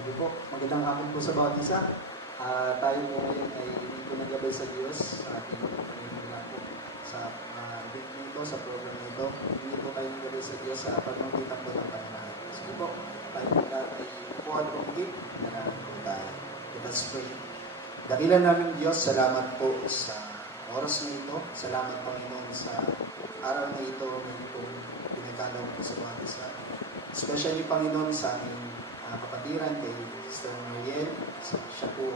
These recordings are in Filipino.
Sige po, magandang hapon po sa bawat isa. Tayo po ngayon ay hindi po naglabay sa Diyos sa ating panimula po sa event nito, sa program nito. Hindi po tayo naglabay sa Diyos sa pagmagitan po ng pananahan. Sige po, tayo po lahat ay upuan po muli. Let us pray. Dakilan namin Diyos, salamat po sa oras na ito. Salamat Panginoon sa araw na ito na itong pinagkalaw po sa bawat isa. Especially Panginoon sa aming kapatiran kay Sister Mariel. Siya po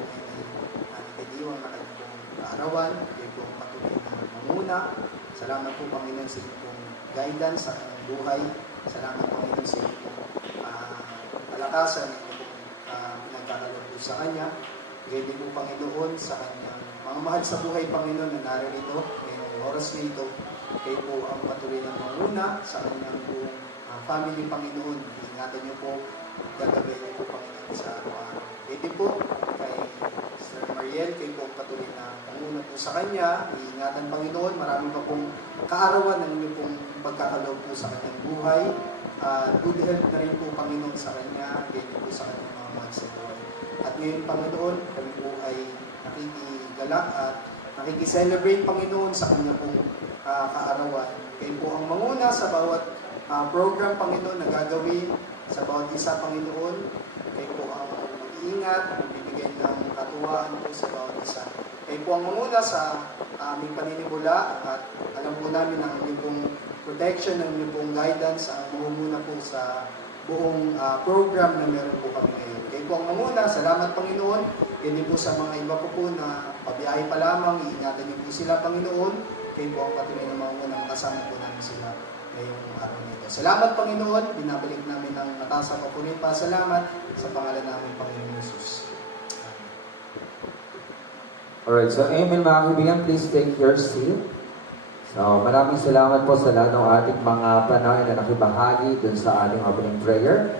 ay nagdidiwang na kanyang pong kaarawan, kay pong patuloy na mamuna. Salamat po Panginoon sa inyong pong guidance sa kanyang buhay. Salamat Panginoon sa inyong pong kalakasan na inyong pong pinagkakalaw po sa kanya. Gaya din po Panginoon sa kanyang mga mahal sa buhay Panginoon na naririto ngayong oras na ito. Kayo po ang patuloy na mamuna sa kanyang buong family Panginoon. Ingatan niyo po, gagawin niyo po Panginoon sa araw-araw. Pwede po kay Sir Mariel, kayo po patuloy na manguna po sa kanya. Iingatan Panginoon, marami pa pong kaarawan ng inyo pong pagkakaloob po sa kanyang buhay. Good health na rin po Panginoon sa kanya, kaya po sa kanyang mga mahal sa buhay. At ngayon Panginoon, kami po ay nakikigalak at nakikiselebrate Panginoon sa kanya pong kaarawan. Kayo po ang manguna sa bawat program Panginoon na gagawin sa bawat isa Panginoon. Kayo po ang mag-iingat, bibigyan ng katuwaan po sa bawat isa. Kayo po ang manguna sa aming paninibula at alam po namin ang inyong pong protection, ang inyong pong guidance, ang mamumuna po sa buong program na meron po kami ngayon. Kayo po ang manguna, salamat Panginoon. Yan din po sa mga iba po na pabiyahe pa lamang, iingatan niyo po sila Panginoon. Kayo po ang patuloy na manguna, kasama po namin sila ngayong araw nito. Salamat Panginoon, binabalik namin ang mataas ang papunin pa. Salamat sa pangalan namin Panginoon Jesus. Alright, so amen mga kaibigan, please take your seat. So maraming salamat po sa lahat ng ating mga panay na nakibahagi dun sa ating opening prayer.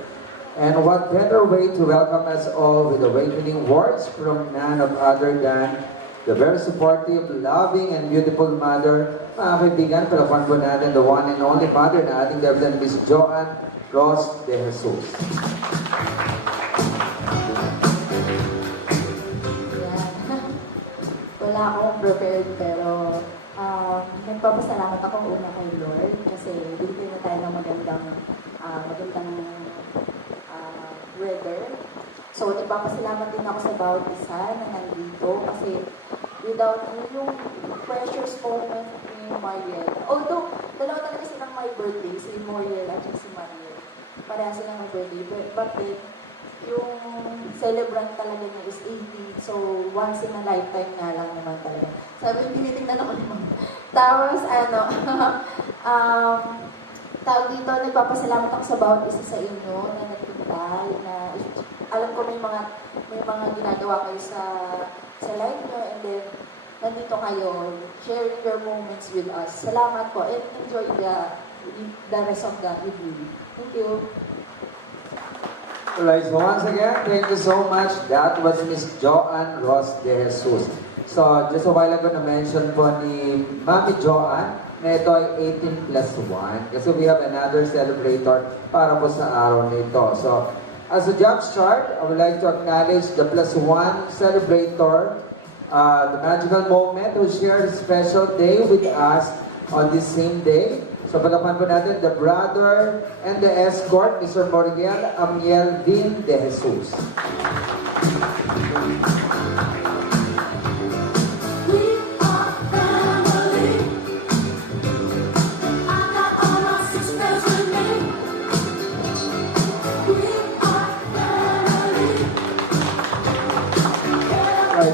And what better way to welcome us all with awakening words from none of other than the very supportive, loving, and beautiful mother. Mga kaibigan, palapan po natin the one and only mother na ating Reverend Miss Joanne Ross de Jesus. Wala akong prepared pero nagpapasalamat ako una kay Lord kasi bibigyan na tayo ng magandang weather. So, nagpapasalamat din ako sa bawat isa na nandito kasi without yung precious moment ni Mariel. Although, dalawa talaga silang my birthday, si Mariel at si Mariel. Pareha silang my birthday. But then, yung celebrant talaga niya is 18. So, once in a lifetime nga lang naman talaga. Sabi, tinitingnan ako naman. Tapos, tawag dito, nagpapasalamat ako sa bawat isa sa inyo na nagpunta, na alam ko may mga ginagawa kayo sa life nyo, and then nandito kayo, sharing your moments with us. Salamat po, and enjoy the rest of the evening. Thank you. Alright, so once again, thank you so much. That was Miss Joanne Ross de Jesus. So, just a while ago na-mention po ni Mami Joanne na ito ay 18 plus 1 kasi we have another celebrator para po sa araw nito. So, as a jump start, I would like to acknowledge the plus 1 celebrator, the magical moment who shared a special day with us on this same day. So, palapan po natin the brother and the escort, Mr. Moriel Amiel Vin de Jesus.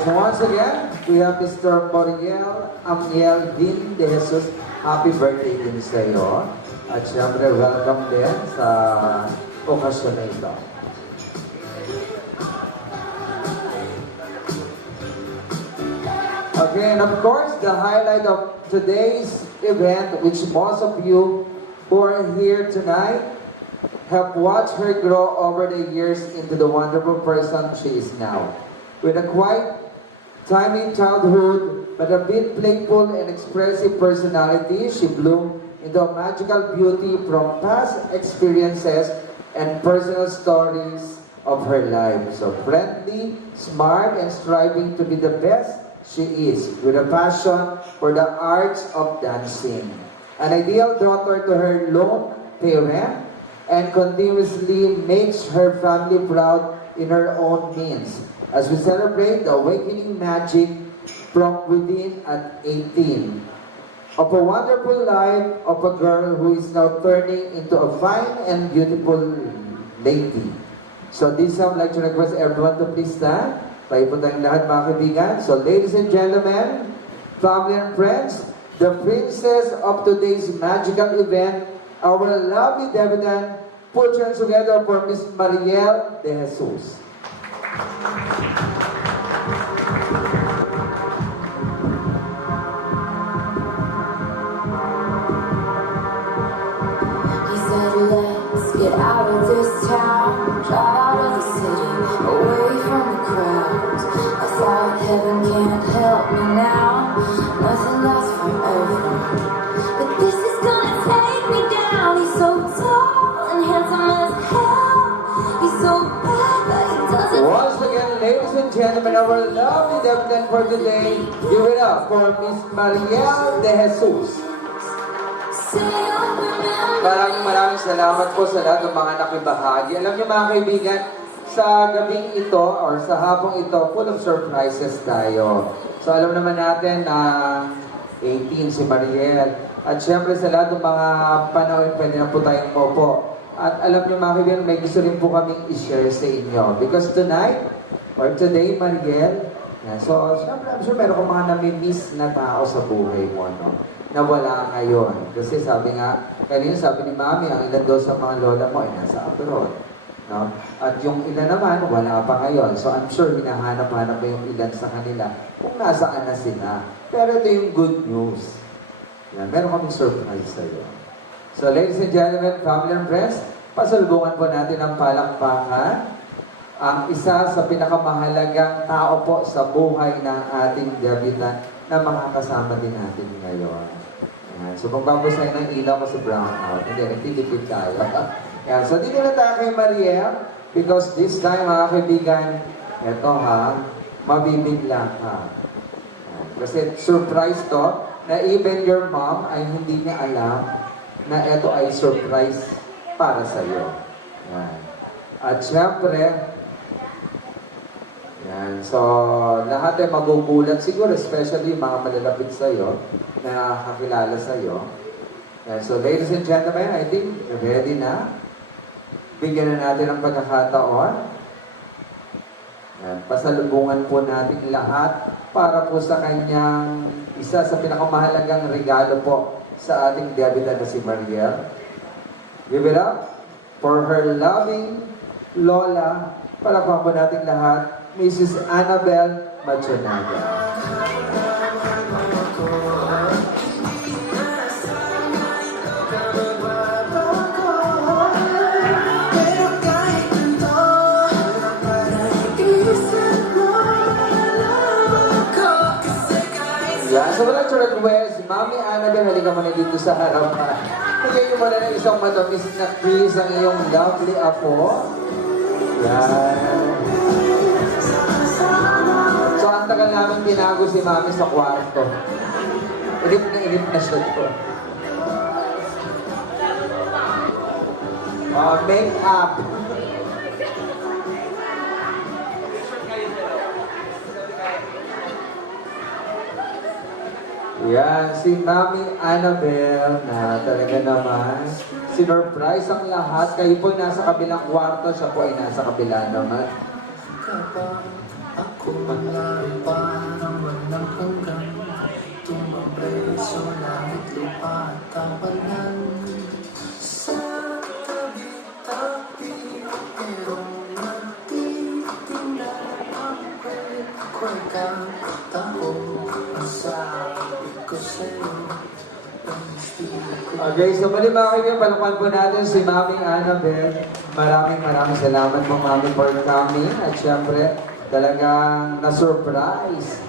So once again, we have Mr. Moriel Amiel Vin de Jesus. Happy birthday din sa iyo. At syempre, welcome din sa okasyon na ito. Okay, and of course, the highlight of today's event, which most of you who are here tonight have watched her grow over the years into the wonderful person she is now. With a quite tiny childhood, but a bit playful and expressive personality, she bloomed into a magical beauty from past experiences and personal stories of her life. So friendly, smart, and striving to be the best she is, with a passion for the arts of dancing. An ideal daughter to her lone parent, and continuously makes her family proud in her own means. As we celebrate the awakening magic from within at 18, of a wonderful life of a girl who is now turning into a fine and beautiful lady. So this time, I'd like to request everyone to please stand. Tayo po tayong lahat, mga kaibigan. So ladies and gentlemen, family and friends, the princess of today's magical event, our lovely debutant, put your hands together for Miss Mariel De Jesus. He said, let's get out of this town, drive out of the city, away from the crowds. I thought heaven can't help me now, nothing lasts forever. But this is gonna take me down. He's so tall and handsome as hell. He's so bad, but he doesn't. Once again, ladies and gentlemen, our lovely debutant for today, give it up for Miss Mariel De Jesus. Say you'll remember. Maraming salamat po sa lahat ng mga nakibahagi. Alam niyo mga kaibigan, sa gabing ito or sa hapong ito, full of surprises tayo. So alam naman natin na 18 si Mariel. At syempre sa lahat ng mga panahon, pwede na po tayong mopo. At alam niyo mga kaibigan, may gusto rin po kaming i-share sa inyo. Because tonight, or today, Mariel, so syempre, I'm sure meron kong mga nami-miss na tao sa buhay mo, no? Na wala ngayon. Kasi sabi nga, kanina sabi ni Mami, ang ilan daw sa mga lola mo ay nasa abroad. No? At yung ilan naman, wala pa ngayon. So I'm sure hinahanap-hanap mo yung ilan sa kanila kung nasaan na sila. Pero ito yung good news. Yan, meron kaming surprise sa iyo. So ladies and gentlemen, family and friends, pasalubungan po natin ang palakpakan ang isa sa pinakamahalagang tao po sa buhay ng ating debutant na makakasama din natin ngayon. Yan. So magbabasahin ng ilaw kasi brown out. Hindi, nagtitipid tayo. Yan. So dito na tayo kay Mariel because this time mga kaibigan, eto ha, mabibigla ka. Yan. Kasi surprise to na even your mom ay hindi niya alam na eto ay surprise para sa iyo. Yan. At syempre, yan. So, lahat ay magugulat siguro, especially mga malalapit sa iyo, na kakilala sa iyo. Yan. So, ladies and gentlemen, I think ready na. Bigyan na natin ng pagkakataon. Yan. Pasalubungan po natin lahat para po sa kanyang isa sa pinakamahalagang regalo po sa ating debutant na si Mariel. Give it up for her loving Lola. Palakpakan po natin lahat. Mrs. Annabel Machonaga. Yan, so wala to request, Mami Annabel, halika mo na dito sa harapan. Bigyan niyo muna ng isang matamis na kiss ang iyong lovely apo. Yan. So, ang tagal namin tinago si Mami sa kwarto. Inip na siya to. Make up. Yan, si Mami Annabel na talaga naman sinurprise ang lahat. Kayo po nasa kabilang kwarto, siya po ay nasa kabila naman. Ako malari parang walang hanggan, tumapreso langit lupa at kapalan. Sa tabi-tabi, pero nagtitingnan ako'y kakatao. Masabi ko sa'yo, Okay, so mali mga kaibigan, palakpan po natin si Mami Annabel. Maraming salamat po Mami for coming. At syempre, talagang na-surprise.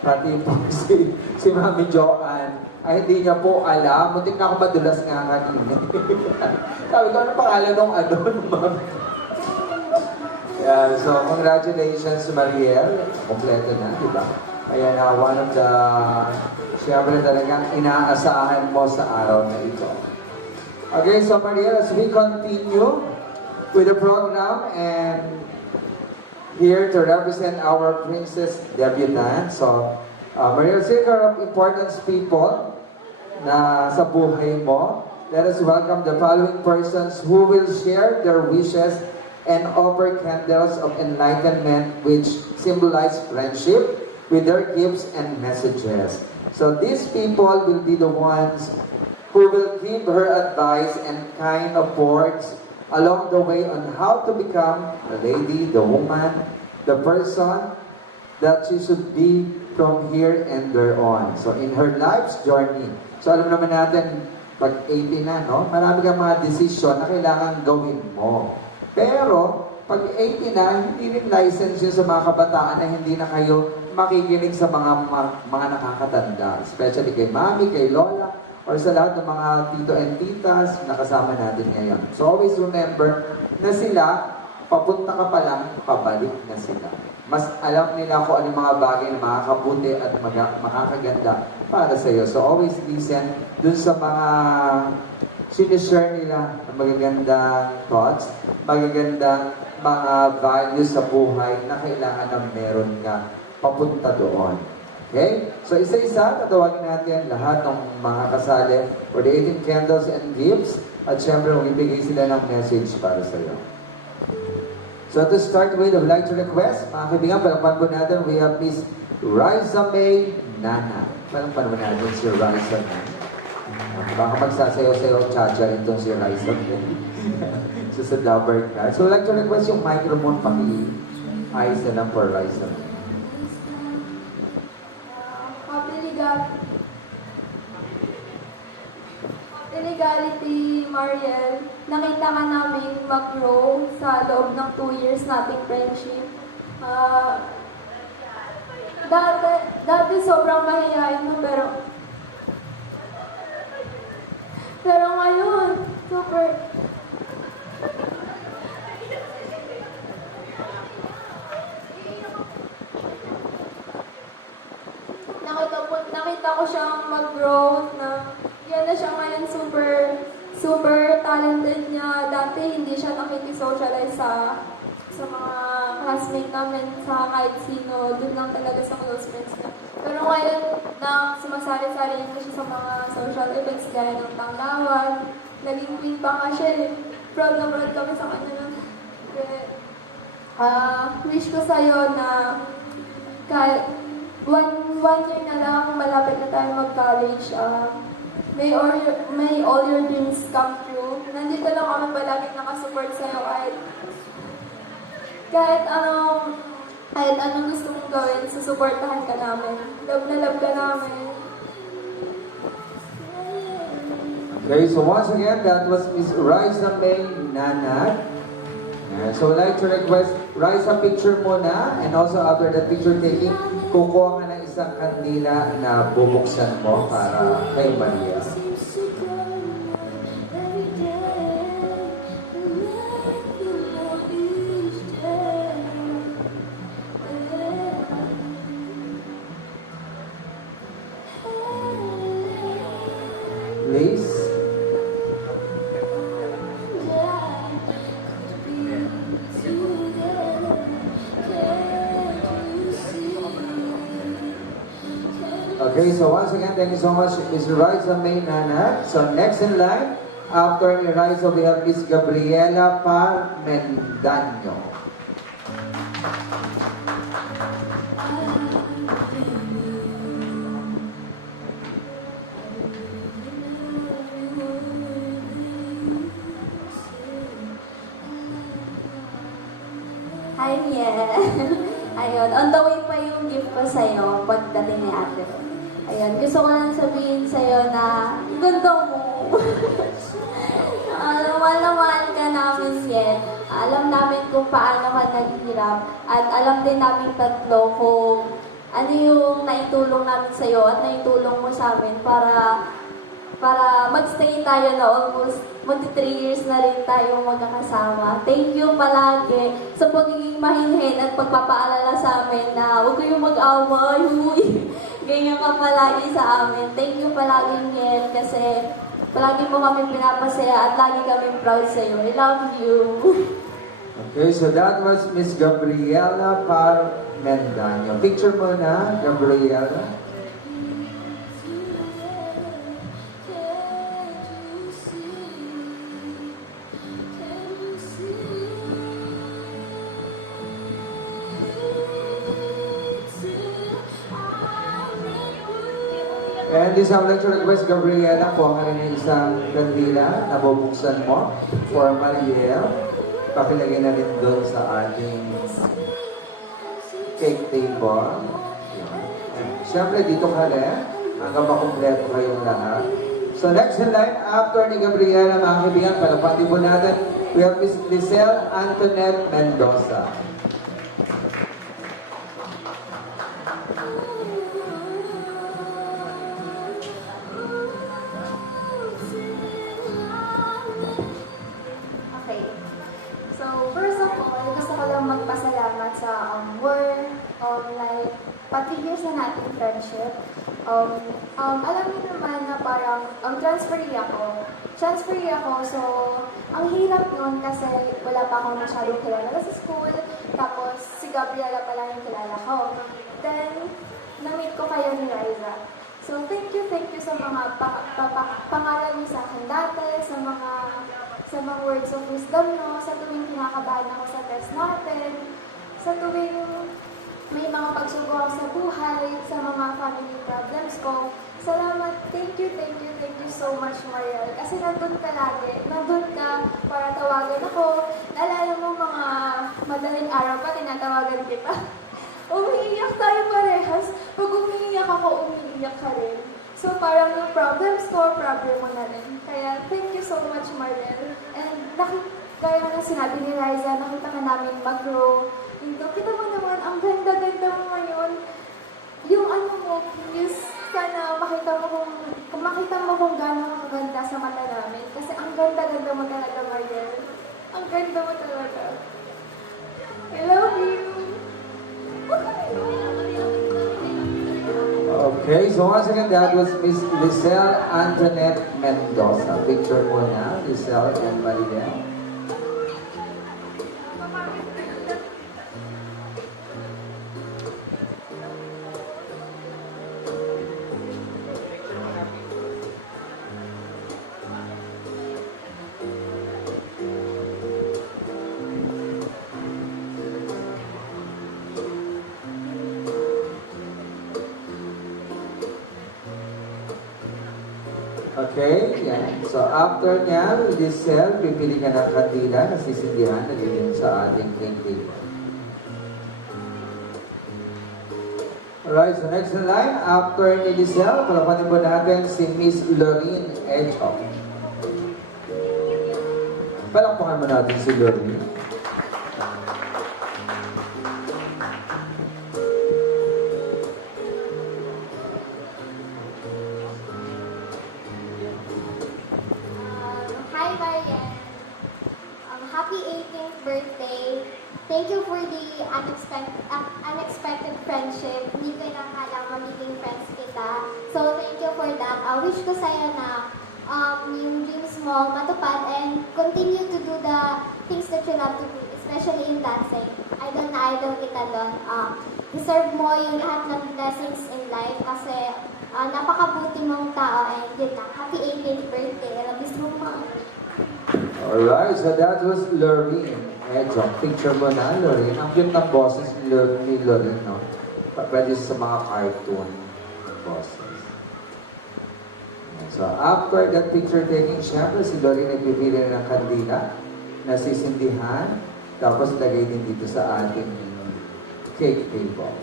Pati po si Mami Joanne ay hindi niya po alam. Muntik na ako madulas nga kanina. Sabi ko, ano pangalan nung Mami? Yeah, so congratulations, Mariel. Kompleto na, di ba? Ayan, one of the, siyempre talagang inaasahan mo sa araw na ito. Okay, so Mariel, as we continue with the program and here to represent our princess debutant. So, Mariel, circle of importance people na sa buhay mo. Let us welcome the following persons who will share their wishes and offer candles of enlightenment which symbolize friendship with their gifts and messages. So these people will be the ones who will give her advice and kind of words along the way on how to become a lady, the woman, the person that she should be from here and there on. So in her life's journey. So alam naman natin, pag 80 na, no? Marami kang mga desisyon na kailangan gawin mo. Pero, pag 80 na, hindi rin license yun sa mga kabataan na hindi na kayo makikinig sa mga nakakatanda. Especially kay mami, kay lola, or sa lahat ng mga tito and titas na kasama natin ngayon. So always remember na sila, papunta ka pa lang, pabalik na sila. Mas alam nila kung ano yung mga bagay na makakabuti at makakaganda para sa iyo. So always listen dun sa mga sinishare nila ng magagandang thoughts, magagandang mga values sa buhay na kailangan na meron ka papunta doon. Okay? So isa-isa, tatawagin natin lahat ng mga kasali for the 18 candles and gifts at syempre magbibigay sila ng message para sa iyo. So to start with, I would like to request, mga kaibigan, palakpan po natin, we have Miss Raisa May Nana. Palakpan po natin si Raisa May. Baka magsasayaw-sayaw cha-cha rin itong si Raisa May. So sa Dabber Card. So I'd like to request yung microphone paki-ayos na lang for Raisa May. Legality, Mariel, nakita ka namin mag-grow sa loob ng 2 years nating friendship. Dati sobrang mahihayin mo, pero ngayon, super. Nakita ko siyang mag-grow na yan na siya ngayon, super talented niya. Dati hindi siya nakikisocialize sa mga classmate namin, sa kahit sino, dun lang talaga sa close friends niya. Pero ngayon, na sumasali-sali niya siya sa mga social events gaya ng tanglawan. Naging queen pa nga siya eh. Proud na proud kami sa kanya. Wish ko sa'yo na kahit one year na lang, malapit na tayo mag-college. May all your dreams come true. Nandito lang kami palagi nakasupport sa'yo kahit anong gusto mong gawin, susuportahan ka namin. Love na love ka namin. Okay, so once again, that was Miss Raisa May Nana. So I'd like to request, Raisa, picture muna, and also after that picture taking, kukuha ka ng isang kandila na bubuksan mo para kay Maria. Please. Okay, so once again, thank you so much, Ms. Raisa May Nana. So next in line, after ni Raisa, we have Ms. Gabriela Parmendaño. Hi, Miel. Ayun, on the way pa yung gift ko sa'yo pagdating ni ate. Ayun, gusto ko lang sabihin sa'yo na ganda mo. Mahal ka namin, Miel. Alam namin kung paano ka naghihirap at alam din namin tatlo kung ano yung naitulong namin sa'yo at naitulong mo sa amin para magstay tayo na almost magti 3 years na rin tayong magkakasama. Thank you palagi sa pagiging mahinhin at pagpapaalala sa amin na huwag kayong mag-away. Huy. Ganyan ka palagi sa amin. Thank you palagi, Niel, kasi palagi mo kami pinapasaya at lagi kami proud sa iyo. I love you. Okay, so that was Miss Gabriela Parmendaño. Picture mo na, Gabriela. And this I would like to request Gabriela, kuha ka rin ng isang kandila na bubuksan mo for Mariel. Pakilagay na rin doon sa ating cake table. And syempre dito ka rin, hanggang makumpleto kayong lahat. So next in line, after ni Gabriela, mga kaibigan, palapati po natin, we have Miss Lizelle Antoinette Mendoza. Okay. So, first of all, gusto ko lang magpasalamat sa work, like, pati years na nating friendship. Alam niyo naman na parang transferee ako. So, ang hirap nun kasi wala pa akong masyadong kilala sa school. Tapos, si Gabriela pa lang yung kilala ko. Then, na-meet ko kayo ni Liza. So, thank you sa mga pangalan niyo sa akin dati, sa mga words of wisdom, no? Sa tuwing kinakabahan ako sa test natin, sa tuwing may mga pagsubok ako sa buhay, sa mga family problems ko. Salamat, thank you so much, Mariel. Kasi nandun ka lagi, nandun ka para tawagan ako. Naalala mo mga madaling araw pa, tinatawagan kita. Umiiyak tayo parehas. Pag umiiyak ako, umiiyak ka rin. So parang yung problems ko, problem mo na rin. Kaya thank you so much, Mariel. And gaya na sinabi ni Liza, nakita ka namin mag-grow. Kita mo naman, ang ganda-ganda mo ngayon. Yung ano mo, please, sana makita mo kung gano'n kaganda sa mata namin. Kasi ang ganda-ganda mo talaga, Mariel. Ang ganda mo talaga. I love you. Okay, so once again, that was Miss Lizelle Antoinette Mendoza. Picture mo na, Lizelle and Mariel. Okay, yan. So after niya, Lizelle, pipili ka ng kandila na sisindihan na din sa ating cake table. Alright, so next in line, after ni Lizelle, palapanin po natin si Miss Lorene Edgehoff. Palakpakan mo natin si Lorene. Hi, Marian. Happy 18th birthday. Thank you for the unexpected friendship. Hindi ko nakakala magiging friends kita. So, thank you for that. Wish ko sa'yo na yung dreams mo matupad and continue to do the things that you love to do, especially in dancing. Idol na idol kita doon. Deserve mo yung lahat ng blessings in life kasi napakabuti mong tao and yun na. Happy 18th birthday. Labis mo mga. Alright, so that was Lorene Edgehoff. Picture mo na, Lorene. Ang cute ng boses ni Lorene, no? Pwede sa mga cartoon boses. So, after that picture taking, syempre si Lorene nagpipili ng kandila na sisindihan, tapos lagay din dito sa ating cake table.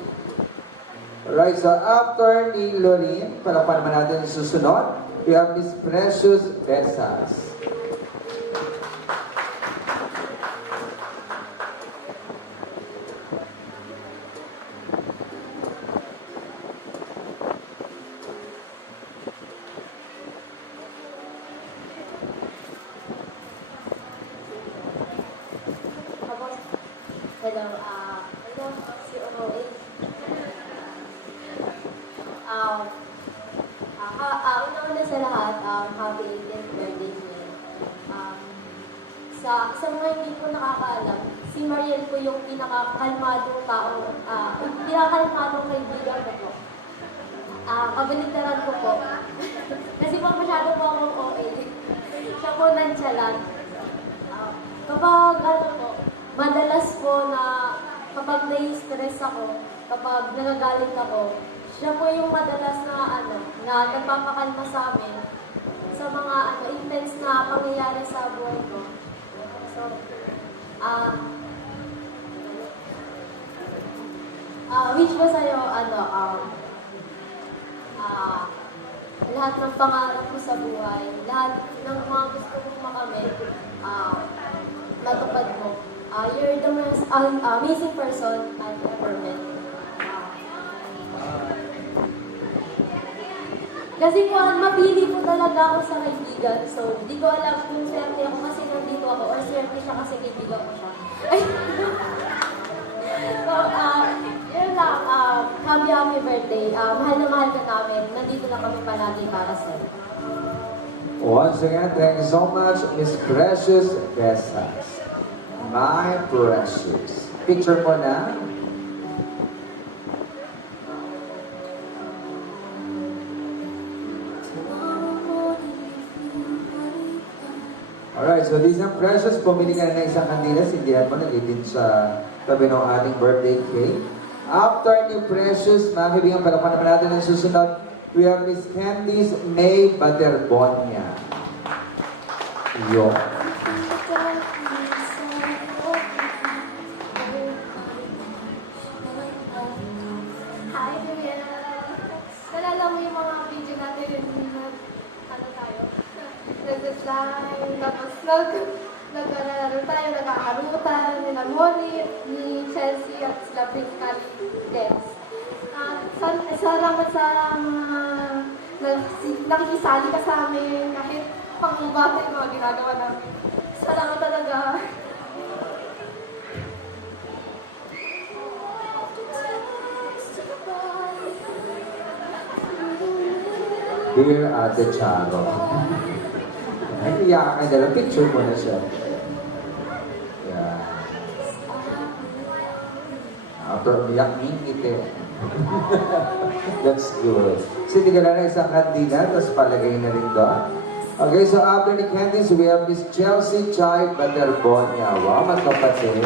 Alright, so after ni Lorene, palapan naman natin yung susunod, we have Miss Precious Besas. Hello, si Oroe. Una-una sa lahat, happy 18th birthday niya. Sa mga hindi po nakakaalam, si Mariel po yung pinakakalmadong tao, pinakakalmadong kaibigan ko po. Kabaligtaran ko po. Kasi po masyado po akong OA. Siya po nonchalant. Kapag madalas po na kapag nai-stress ako, kapag nagagalit ako, siya po yung madalas na na nagpapakalma sa amin sa mga intense na pangyayari sa buhay ko. So, wish ko sa'yo, lahat ng pangarap mo sa buhay, lahat ng mga gusto mong makamit, matupad mo. You're the most amazing person I've ever met. Kasi po, mapili po talaga ako sa kaibigan. So, di ko alam kung swerte ako kasi nandito ako or swerte siya kasi kaibigan ko siya. So, yun lang. Happy birthday. Mahal na mahal ka namin. Nandito lang kami palagi para sa'yo. Once again, thank you so much, Miss Precious Besas. My Precious. Picture mo na. Alright, so Lisa Precious, pumili ka na ng isang kandila, sindihan mo, nag-edit sa tabi ng ating birthday cake. After ni Precious, makibigyan palakpan naman natin ang susunod. We have Miss Candice May Baterbonia. Yo. Hi, Juliana. Nalala mo yung mga video natin yung tayo? Nag-slime, tapos nag-alaro tayo, nag-aarutan, nila Molly, ni Chelsea at sila Prince Cali Dance. Salamat sa nakikisali ka sa amin, kahit pang-bata yung mga ginagawa namin. Salamat talaga. Dear Ate Charo. Ay, iyakan ka na lang. Picture mo na siya. Yan. Pero umiyak ngiti. That's good. Sige ka lang na isang kandila, tapos palagay na rin doon. Okay, so after ni Candice, we have Miss Chelsea Chai Baterbonia. Wow, magkapatid.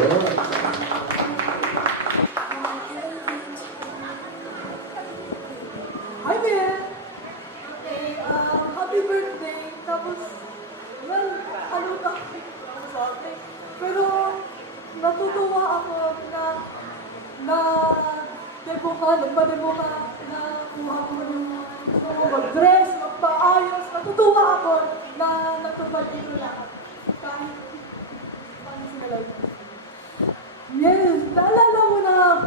Hi there! Okay, happy birthday! Tapos, well, ano na sa akin. Pero, natutuwa ako na debo ka, nagpa-debo ka, na kuha ko yung gusto mo mag-dress, magpa-ayos. Natutuwa ako na natupad dito lahat. Kahit, paano sila lang. Yes, naalala mo na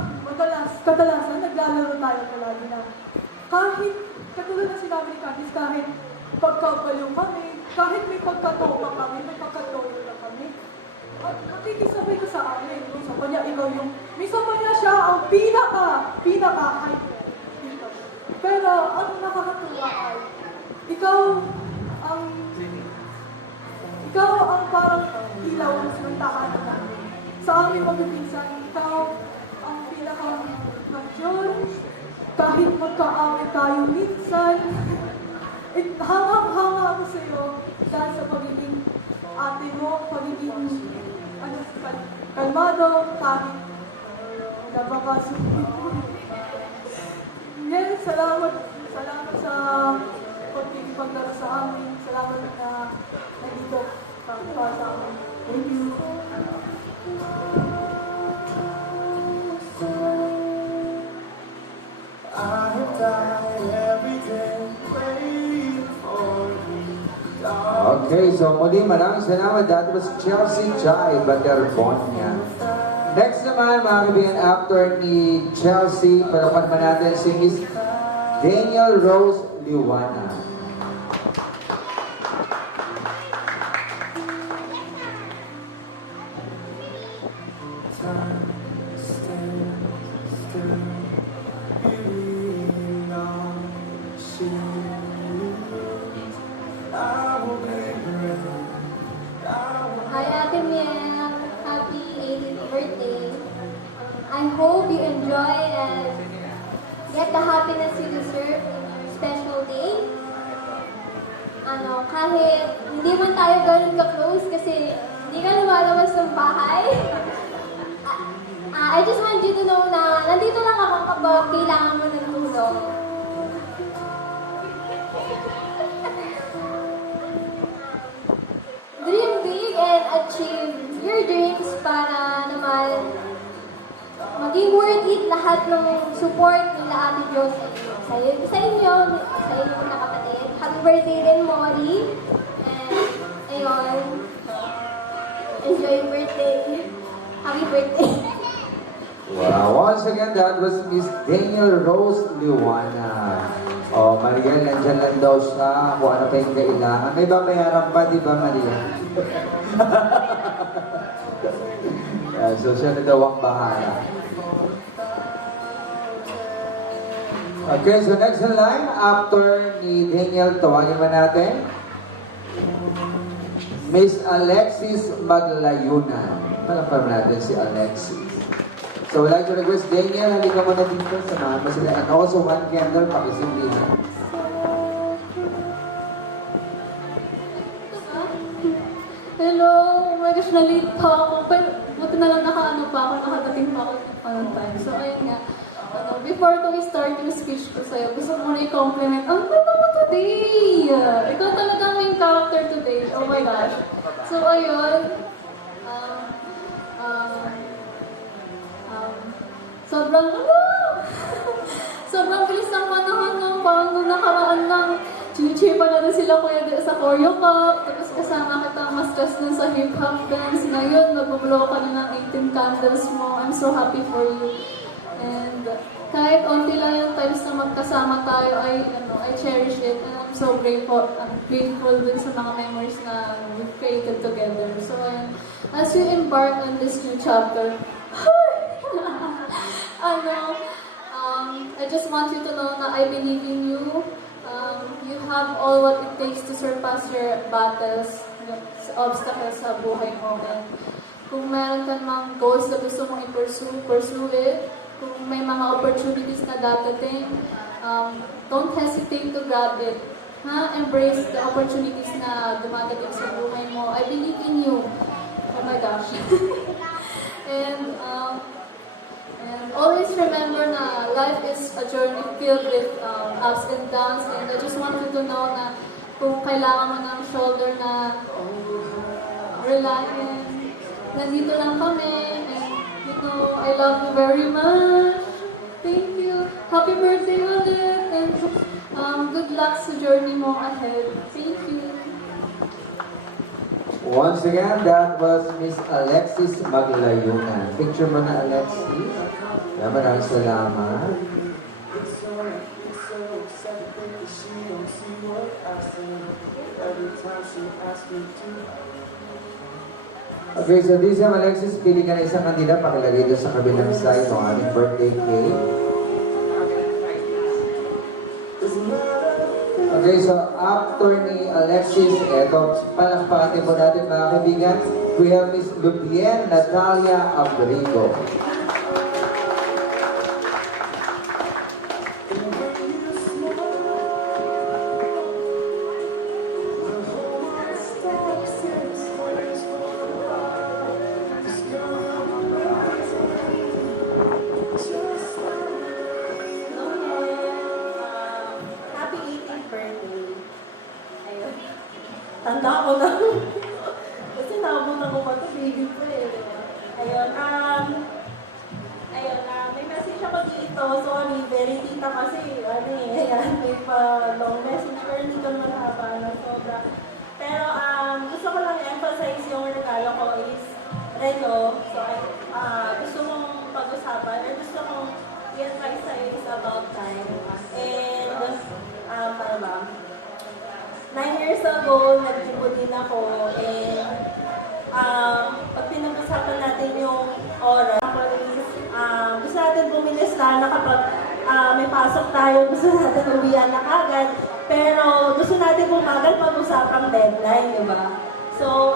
kadalasan naglalaro tayo palagi na kahit, katulad na sinabi ni Candice, kahit pagkabaliw kami, kahit may pagkatoma kami, may pagkatoma lang kami, at nakikisabay ka sa amin. Sa kanya, ikaw yung, minsan pa niya siya ang pinaka-hyper. Pero, ang nakakatuwa ay, ikaw ang parang ilaw ng tahanan namin. Sa aming magpipinsan, ikaw ang pinaka-mature, kahit magkaaway tayo minsan, hangang-hanga ako sa iyo dahil sa pagiging ate mo, pagiging kalmado, kahit napakasulit mo. Yes, salamat sa pagkikipaglaro sa amin. Salamat na nandito ka para sa amin. Thank you. I have died every day waiting for you. Okay, so muli maraming salamat. That was Chelsea Chai Baterbonia. Next naman, mga kaibigan, after ni Chelsea, parapan naman natin si Miss Daniel Rose Liwana. Time I hope you enjoy and get the happiness you deserve in your special day. Kahit hindi man tayo ganun ka-close kasi hindi ka lumalabas ng bahay. I just want you to know na nandito lang ako kapag kailangan mo ng tulong. Dream big and achieve your dreams para naman maging worth it lahat ng support nila Ate Diyos sa inyo na kapatid. Happy birthday din, Molly. And, ayun, enjoy your birthday. Happy birthday. Wow. Once again, that was Miss Daniel Rose Liwana. Oh, Mariel, nandyan lang daw siya. Kung ano pa yung kailangan. May babayaran pa, di ba, Mariel? So, siya na daw ang bahala. Okay, so next in line, after ni Daniel, tawagin ba natin? Miss Alexis Maglayunan. Palapam natin si Alexis. So, we'd like to request Daniel, halika mo na dito, samahan mo sila. And also, one candle, pakisimbihan. Hello! Oh my gosh, na-late pa ako. Pero buti na lang nakadating pa ako on time. So, ayun nga. Before ko i-start yung speech ko sa'yo, gusto ko muna i-compliment. Ang ganda mo today! Ikaw talaga ang main character today. Oh my gosh. So, ayun. Sobrang bilis ng panahon nung parang nung nakaraan lang. Chichi pa na rin sila kuya sa choreo cup. Tapos kasama kita ma-stress dun sa hip-hop dance. Ngayon, nag-blow ka na ng 18 candles mo. I'm so happy for you. And kahit onti lang yung times na magkasama tayo, I cherish it. And I'm so grateful dun sa mga memories na we've created together. So, as you embark on this new chapter, I just want you to know na I believe in you. You have all what it takes to surpass your battles, obstacles sa buhay mo. And kung meron ka namang goals na gusto mong pursue it. Kung may mga opportunities na dadating, don't hesitate to grab it. Embrace the opportunities na dumadating sa buhay mo. I believe in you. Oh my gosh. And always remember na life is a journey filled with ups and downs. And I just want you to know na kung kailangan mo ng shoulder na relayan, nandito lang kami. And you know, I love you very much. Thank you. Happy birthday ulit. And good luck sa journey mo ahead. Thank you. Once again, that was Miss Alexis Maglayunan. Picture mo na, Alexis. Maraming salamat. Okay, so this time, Alexis, pili ka na isang kandida. Pakilagay doon sa kabilang side ng ating birthday cake. Okay, so after ni Alexis, eto, palakpatin po natin mga kaibigan. We have Miss Lupien Natalia Abrigo. Tanda ko na. Kasi naabutan ko pa ito, baby ko eh. Ayun, may message ako dito. Sorry, very tita kasi, ayan, may pa long message, pero hindi ko mahaba na sobra. Pero, gusto ko lang emphasize yung regalo ko is relo. So, gusto mong pag-usapan, or gusto mong i-advise sa'yo is about time. And, para ba? 9 years ago, nag-ibo din ako, and pag pinag-usapan natin yung oras, gusto natin bumilis na kapag may pasok tayo, gusto natin uwian na kagad, pero gusto natin bumagal pag-usapang deadline, di ba? So,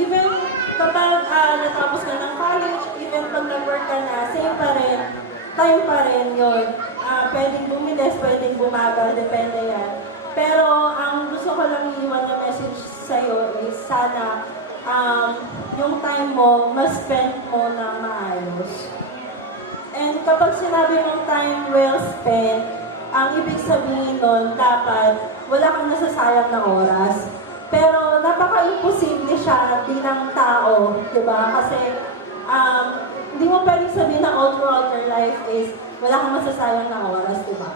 even kapag natapos ka ng college, even pag nag-work ka na, same pa rin. time pa rin yun. Pwedeng bumilis, pwedeng bumagal, depende yan. Pero ang gusto ko lang iwan na message sa'yo is sana yung time mo, mas spend mo na maayos. And kapag sinabi mong time well spent, ang ibig sabihin nun, dapat wala kang nasasayang na oras. Pero napaka-imposible siya bilang tao, di ba? Kasi hindi mo pwedeng sabihin na all throughout your life is wala kang masasayang na oras, di ba?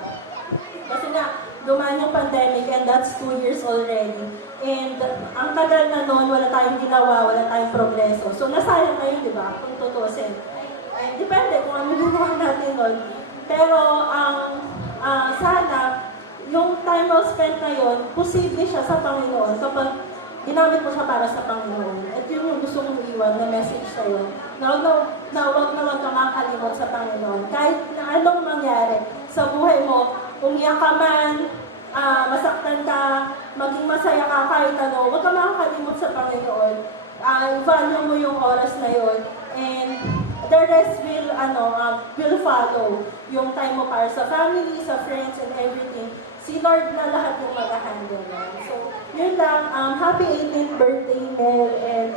Kasi nga, dumaan yung pandemic and that's 2 years already. And ang tagal na noon, wala tayong ginawa, wala tayong progreso. So nasayang na yun, di ba? Kung tutusin. Eh, depende kung ano ginawa natin noon. Pero sana, yung time well spent na yun, posible siya sa Panginoon kapag ginamit mo siya para sa Panginoon. At yun yung gusto kong iwan na message sa'yo. Na huwag ka makakalimot sa Panginoon. Kahit na anong mangyari sa buhay mo, umiyak ka man, masaktan ka, maging masaya ka kahit ano, huwag ka makakalimot sa Panginoon. I-value mo yung oras na yun. And the rest will follow. Yung time mo para sa family, sa friends, and everything. Si Lord na lahat yung mag-handle na. So, yun lang. Happy 18th birthday, Mel. And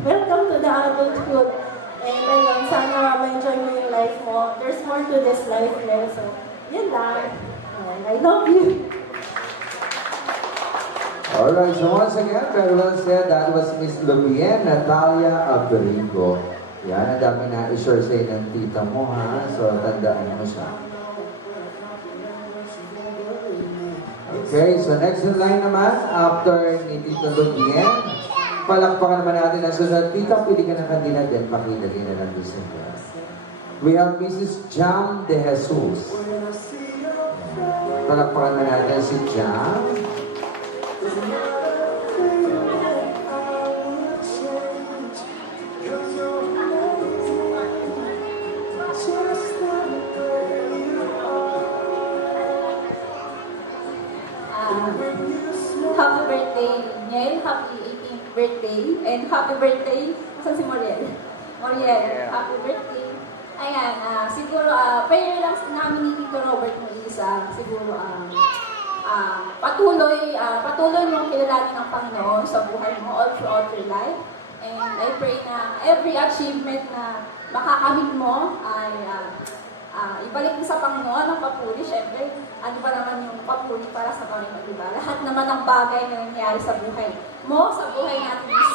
welcome to the adulthood. And ayun, sana ma-enjoy mo yung life mo. There's more to this life, Mel. So, yun lang. And I love you. Alright, so once again, very well said, that was Miss Lumian Natalia Aberigo. Yan, ang dami na i-share sa'yo ng tita mo, ha? So, tandaan mo siya. Okay, so next in line naman, after ni Tita Lumian, palakpakan naman natin ang sunod. Tita, pili ka ng kandidat din, pakita din na lang gusto mo. We have Mrs. Jam De Jesus. Palakpakan na natin si Jam. Happy birthday, Niel. Happy 18th birthday. And happy birthday, saan si Moriel? Moriel, happy birthday. Ayan, siguro, prayer lang namin ni Tito Robert mo isa. Siguro, patuloy mong kilalanin ng Panginoon sa buhay mo all throughout your life. And I pray na every achievement na makakamit mo ay ibalik mo sa Panginoon ang papuri. Siyempre, ano ba naman yung papuri para sa Panginoon, diba? Lahat naman ng bagay na nangyari sa buhay mo, sa buhay natin is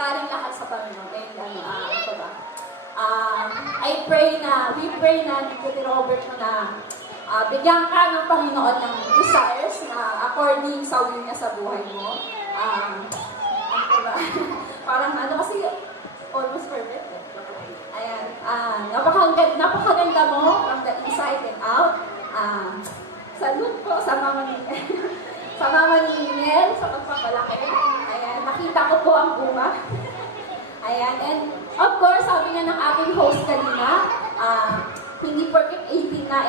galing lahat sa Panginoon. And ito ba? We pray na Tito Robert mo na bigyan ka ng Panginoon ng desires na according sa will niya sa buhay mo. Ano ba? Parang kasi almost perfect. Ayan. Napakaganda mo from the inside and out. Salute po sa mama ni sa mama ni Mel sa pagpapalaki. Ayan. Nakita ko po ang bunga. Ayan. And of course, sabi nga ng aking host kanina, hindi perfect 18 na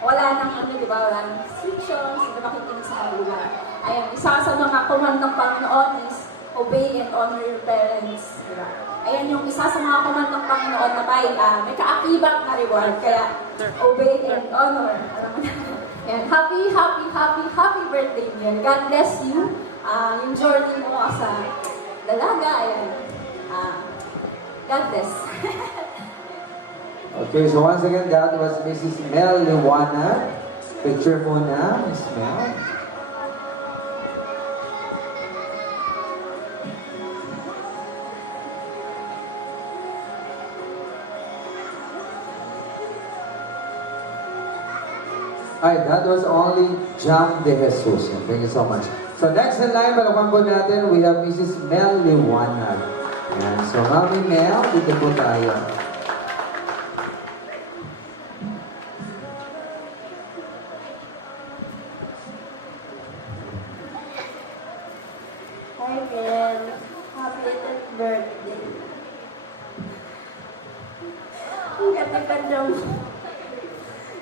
wala nang di ba, wala nang restrictions, hindi makikinig sa magulang. Ayan. Isa sa mga command ng Panginoon is obey and honor your parents. Diba? Ayan yung isa sa mga command ng Panginoon na may kaakibat na reward. Kaya, obey and honor. Alam mo na. Ayan. Happy birthday, Mel. God bless you. Yung journey mo sa dalaga. Ayan. God bless. Okay, so once again, that was Mrs. Mel Liwana. Picture muna, Miss Mel. Alright, that was only Jam De Jesus. Thank you so much. So next in line, welcome po natin, we have Mrs. Mel Liwanag. Yan. So Mami Mel, dito po tayo. Hi, Mel. Happy 18th birthday. Ang ganda-ganda mo.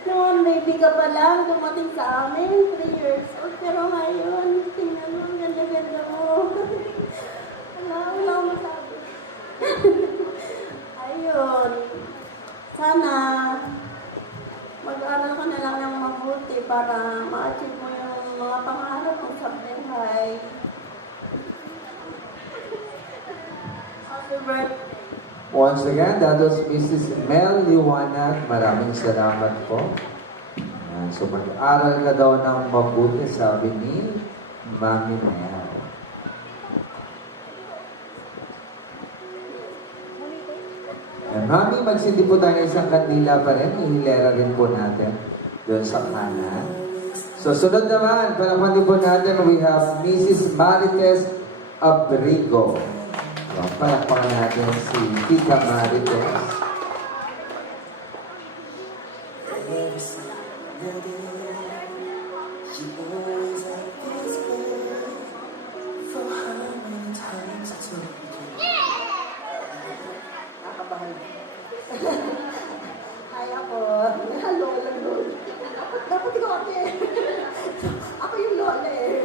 Noon, baby ka pa lang, dumating sa amin, 3 years old. Pero ngayon, tingnan mo, ang ganda-ganda mo. Wala akong masabi. Ayun. sana mag-aral ka na lang ng mabuti para ma-achieve mo yung mga pangarap mo sa buhay. Happy birthday. Once again, that was Mrs. Mel Liwanag. Maraming salamat po. Ayan, so mag-aral ka daw ng mabuti, sabi ni Mami Mel. Mami, magsindi po tayo ng isang kandila pa rin. Ihilera rin po natin doon sa kanan. So, sunod naman, panahon din po natin, we have Mrs. Marites Abrigo. So, palakpakan natin si Tita Marites. Hi ako. Hello, hello. Dapat ikaw ate. Ako yung lola eh.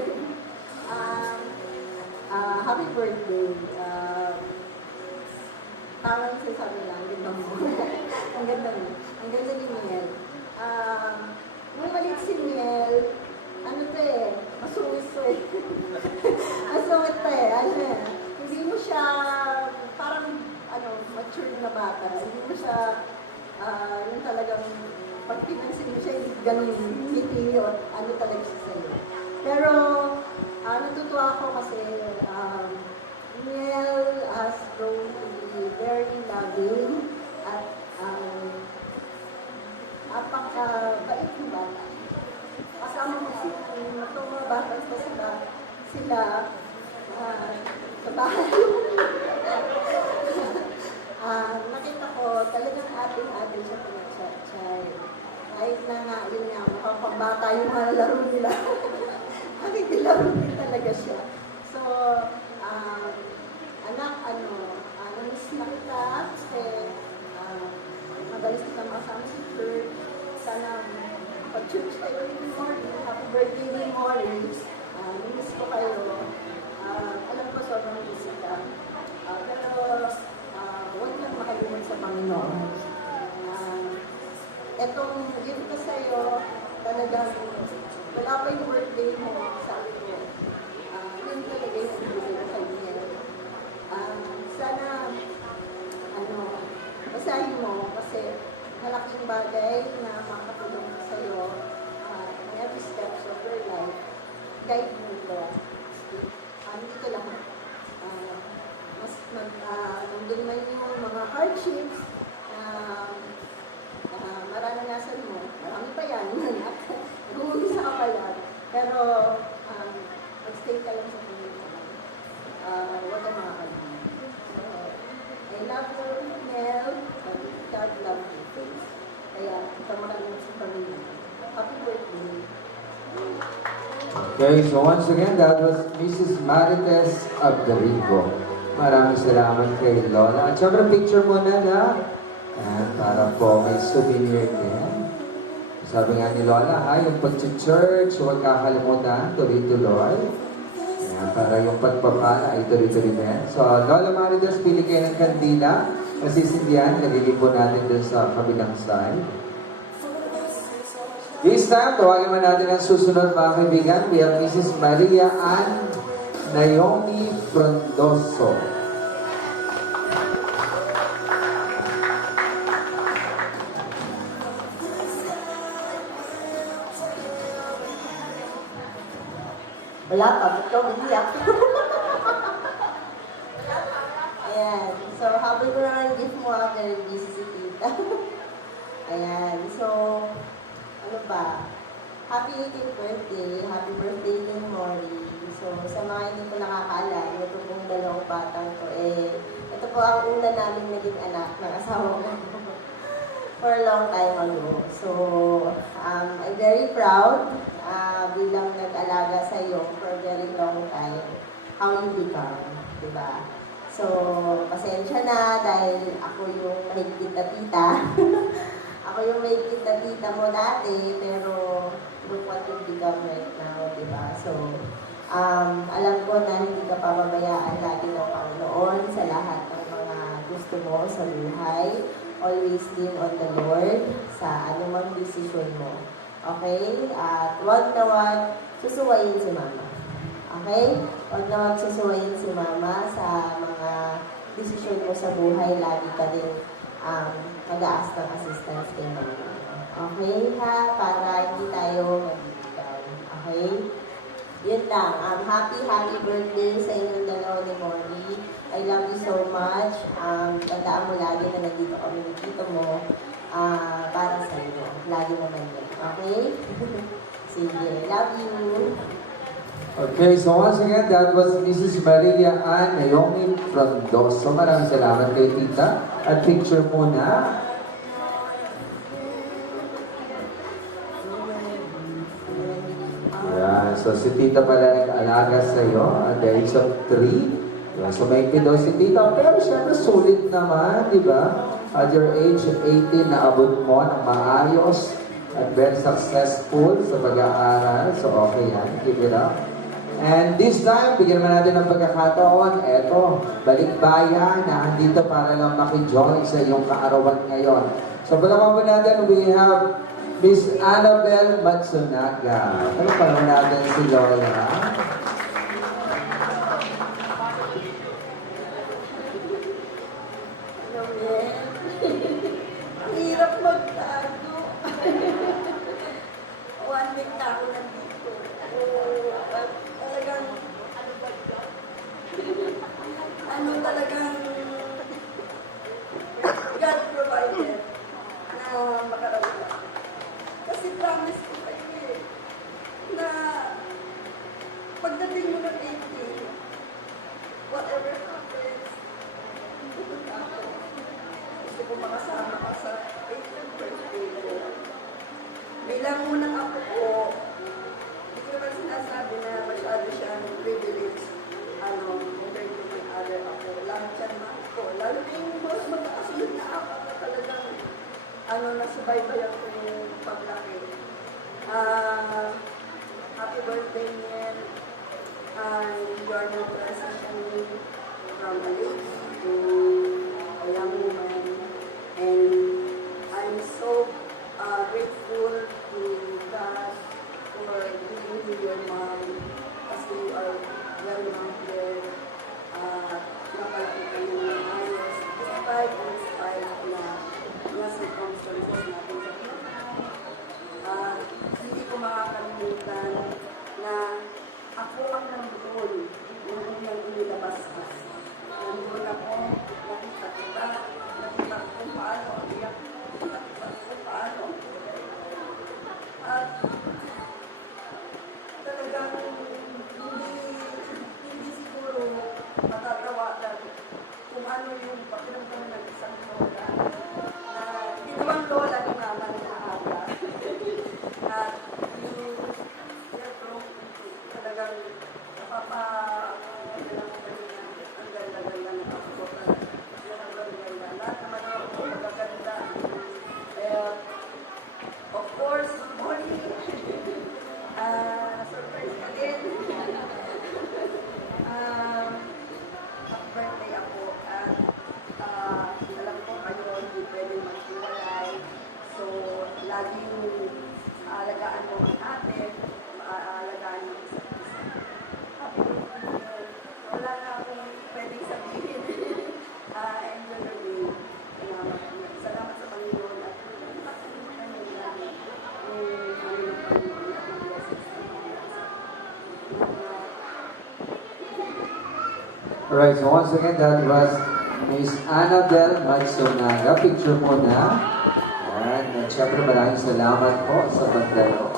Happy birthday. Parang sasabi lang, ganda mo. Ang ganda mo. Ang ganda ni Miel. Nung maliit si Miel, ano to eh, masuwis to eh. Masuwis to eh. Ano eh, hindi mo siya parang mature na bata. Hindi mo siya, yung talagang, pag pinansin mo siya, ganun, ngiti o ano talaga siya sa'yo. Pero, natutuwa ako kasi, Miel has grown to be very loving at napaka-bait ng bata. Kasama mo itong mga bata ito sila sa bahay. Nakita ko talagang ating siya pinag-chat. Kahit na nga, yun nga, mukhang bata yung mga laro nila. Nakikilaro din talaga siya. So, anak, namiss na kita kasi madalis kita makasama sa church. Sana pag-church kayo ni Morning. Happy birthday ni Morning. Namiss ko kayo. Alam ko sobrang busy ka. Pero huwag kang makalimot sa Panginoon. Etong gift ko sa'yo, talagang wala pa yung birthday mo, sabi ko. Yun talaga yung birthday ko kay Miel. Sana, basahin mo kasi malaking bagay na makakatulong sa'yo in every steps of your life. Guide mo ito. Dito lang. Nandun man yung mga hardships, maranasan mo. Marami pa yan. Nag-uumisa ka pa yan. Pero, mag-stay ka lang sa Panginoon. Huwag kang makakalimutan. So, I love you, Mel. God love you. Kaya, ikaw makalimutan sa Panginoon. Happy birthday. Okay, so once again, that was Mrs. Marites Abrigo. Maraming salamat kay Lola. At syempre, picture muna na. Ayan, para po may souvenir din. Sabi nga ni Lola, yung pag-church, huwag kakalimutan, tuloy-tuloy. Ayan, para yung pagpapala ay tuloy-tuloy din. So, Lola Marites, pili kayo ng kandila. Masisindihan, nalilipon natin dun sa kabilang side. This time, tawagin man natin ang susunod mga kaibigan. We have Mrs. Maria Ann Naomi Frondoso. Wala pa, ba't ka umiiyak? Ayan, so habang ko naman gift mo ako ng busy si Tita. Ayan, so, ano ba? Happy 18th birthday, happy birthday din Mori. So, sa mga hindi ko nakakaalam, ito pong dalawang batang ko, ito po ang una namin naging anak ng asawa ko for a long time ago. So, I'm very proud bilang nag-alaga sa iyo for a very long time, how you become, diba? So, pasensya na dahil ako yung mahigpit na tita. Ako yung mahigpit na tita mo dati, pero look what you've become right now, diba? So, alam ko na hindi ka pababayaan lagi ng Panginoon sa lahat ng mga gusto mo sa buhay. always lean on the Lord sa anumang decision mo. Okay? At wag na wag susuwayin si Mama. Okay? Wag na wag susuwayin si Mama sa mga desisyon mo sa buhay. Lagi ka din mag-aas ng assistance kay Mama. Okay ha? Para hindi tayo magbibigay. Okay? Yun lang. Happy birthday sa inyong dalawa ni Mori. I love you so much. Tandaan mo lagi na nandito kami ni Tito mo para sa iyo. Lagi naman yan. Okay? Sige. Love you. Okay, so once again, that was Mrs. Maria Ann Naomi from Doso. Maraming salamat kay Tita. At picture muna. Yan. So si Tita pala nag-alaga sa'yo at the age of 3. Yan. So may daw si Tita. Pero syempre sulit naman, di ba? At your age 18, naabot mo ng maayos at very successful sa pag-aaral. So okay yan. Keep it up. And this time, bigyan naman natin ng pagkakataon. Eto, balikbayan na andito para lang makijoin sa iyong kaarawan ngayon. So palaman po natin, we have Miss Annabel Matsunaga. Ano pa naman natin si Lola? Hirap magtago. 1 week na ako nandito. Talagang, talagang God provided na makarating. Kasi promise ko kayo na pagdating mo ng 18, whatever happens, pupunta ako. Gusto ko makasama ka sa 18th birthday ko. Bilang unang apo ko, hindi ko naman sinasabi na masyado siyang privilege, compared to my other apo. Lahat siya naman ko. Lalo na yung mas magkakasunod na apo na talagang, nasubaybayan ko yung paglaki. Happy birthday, Niel. You are now transitioning from a lady to a young woman. And I'm so grateful to God for giving you your mom as you are well mounted. Napalaki ka ng ayos despite and despite na mga circumstances natin sa buhay. Hindi ko makakalimutan na ako ang nandun nung unang inilabas ka. Nandun ako, nakita kita, nakita ko kung paano ang iyak, nakita ko kung paano. At talagang hindi siguro matatawagan kung ano yung pakiramdam ng isang lola na ginawang lola ni mama ng maaga. At yung talagang napapagalang ko kanina ang ganda-ganda ng ako. Ang ganda-ganda. Lahat naman ako magaganda. Of course, Molly, surprise ka din. Happy birthday ako at alam ko kayo hindi pwede maghiwalay. So, laging alagaan mo ang ate, alagaan mo isa't isa. Happy birthday. Wala na akong pwedeng sabihin. Enjoy your day. Salamat sa Panginoon at nakalimutan niyo lang yung Panginoon Panginoon at blessings sa mga. Alright, so once again, that was Miss Annabel Matsunaga. Picture mo na. At syempre maraming salamat po sa pagdalo.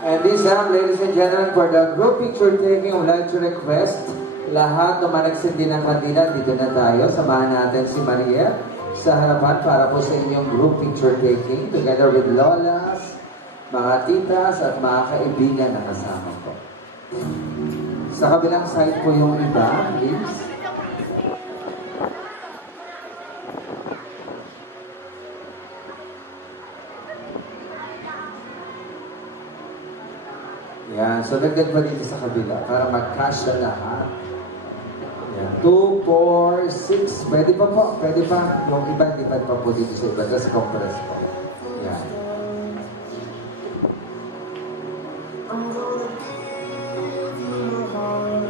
And this time, ladies and gentlemen, for the group picture taking, we'd like to request lahat na managsindi ng kandila, dito na tayo. Samahan natin si Maria sa harapan para po sa inyong group picture taking together with lolas, mga titas at mga kaibigan na kasama ko. Sa kabilang side po yung iba, please. Yan. So, dagdag pa dito sa kabila para mag-cash na lahat. Yan. 2, 4, 6. Pwede pa po. Pwede pa. Yung iba, hindi pa po dito sa iba. Tapos compress po. Yan. I'm gonna give you my heart.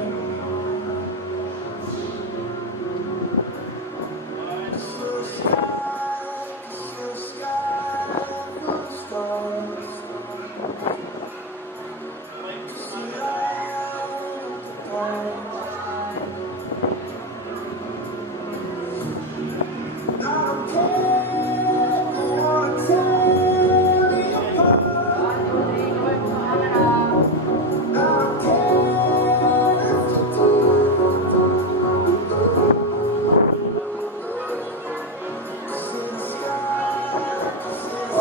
Kiss your sky full of stars. See light apart. I don't care, tear me apart.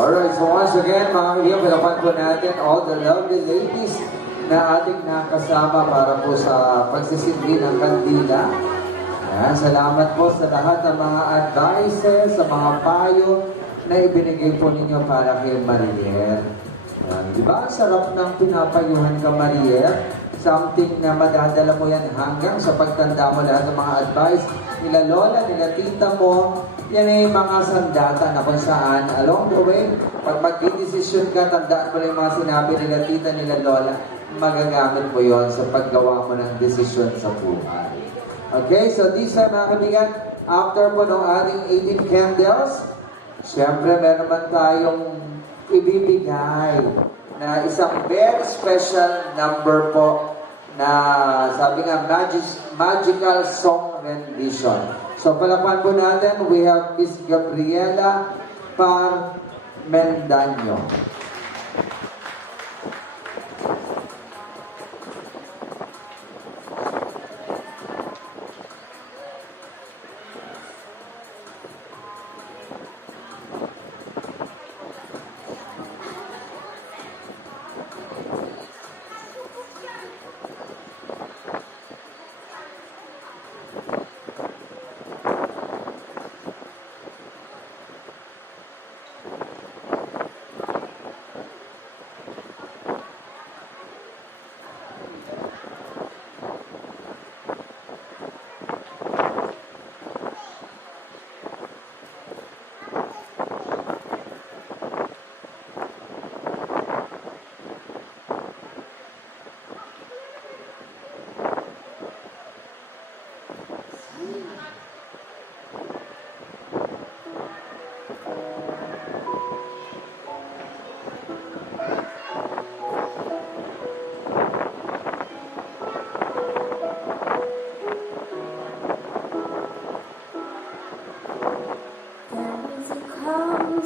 Alright, so once again, mga kaibigan, palapan po natin all the lovely ladies na ating nakasama para po sa pagsisindi ng kandila. Yan, salamat po sa lahat ng mga advices, sa mga payo na ibinigay po ninyo para kay Mariel. Yan, di ba? Ang sarap ng pinapayuhan ka, Mariel. Something na madadala mo yan hanggang sa pagtanda mo lahat ng mga advice nila lola, nila tita mo. Yan ay mga sandata na kung saan along the way, pag mag-decision ka, tandaan mo lang yung mga sinabi nila tita, nila lola, magagamit mo yon sa paggawa mo ng desisyon sa buhay. Okay, so these are mga kaibigan, after po ng ating 18 candles, syempre meron man tayong ibibigay na isang very special number po na sabi nga magical song rendition. So palapan po natin, we have Miss Gabriela Parmendaño.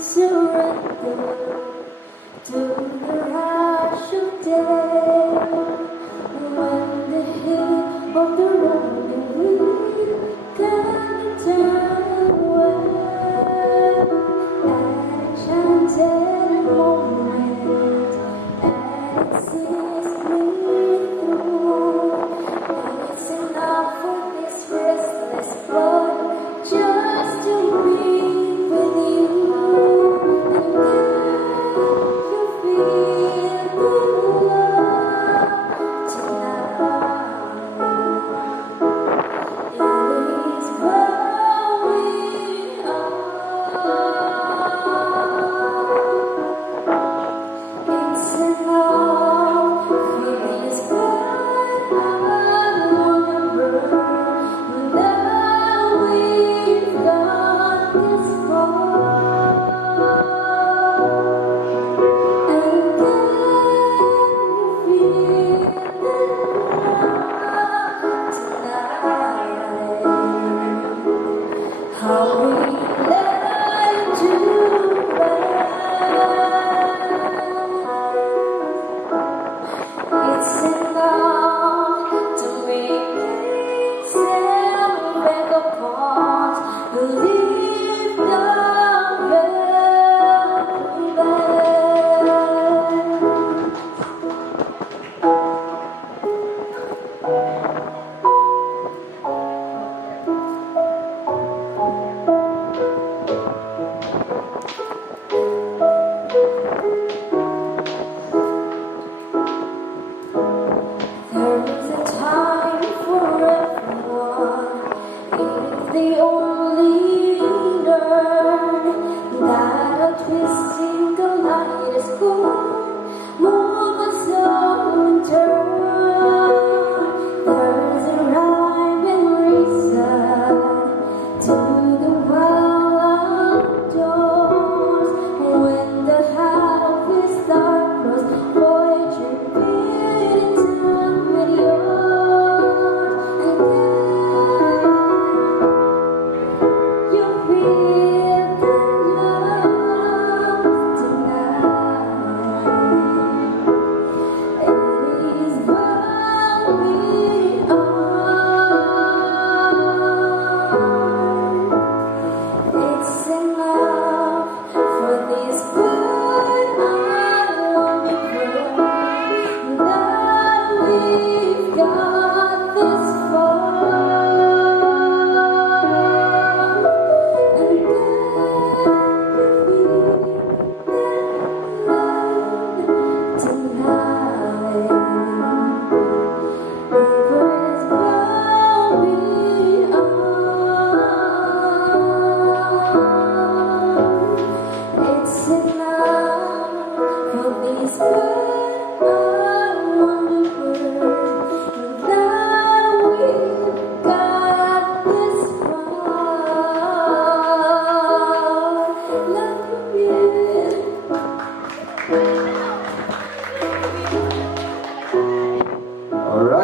Surrender to the rush of day when the heat of the rolling wind can turn away. An enchanted moment, and it sees me through. It's enough for this restless blood just to be with you.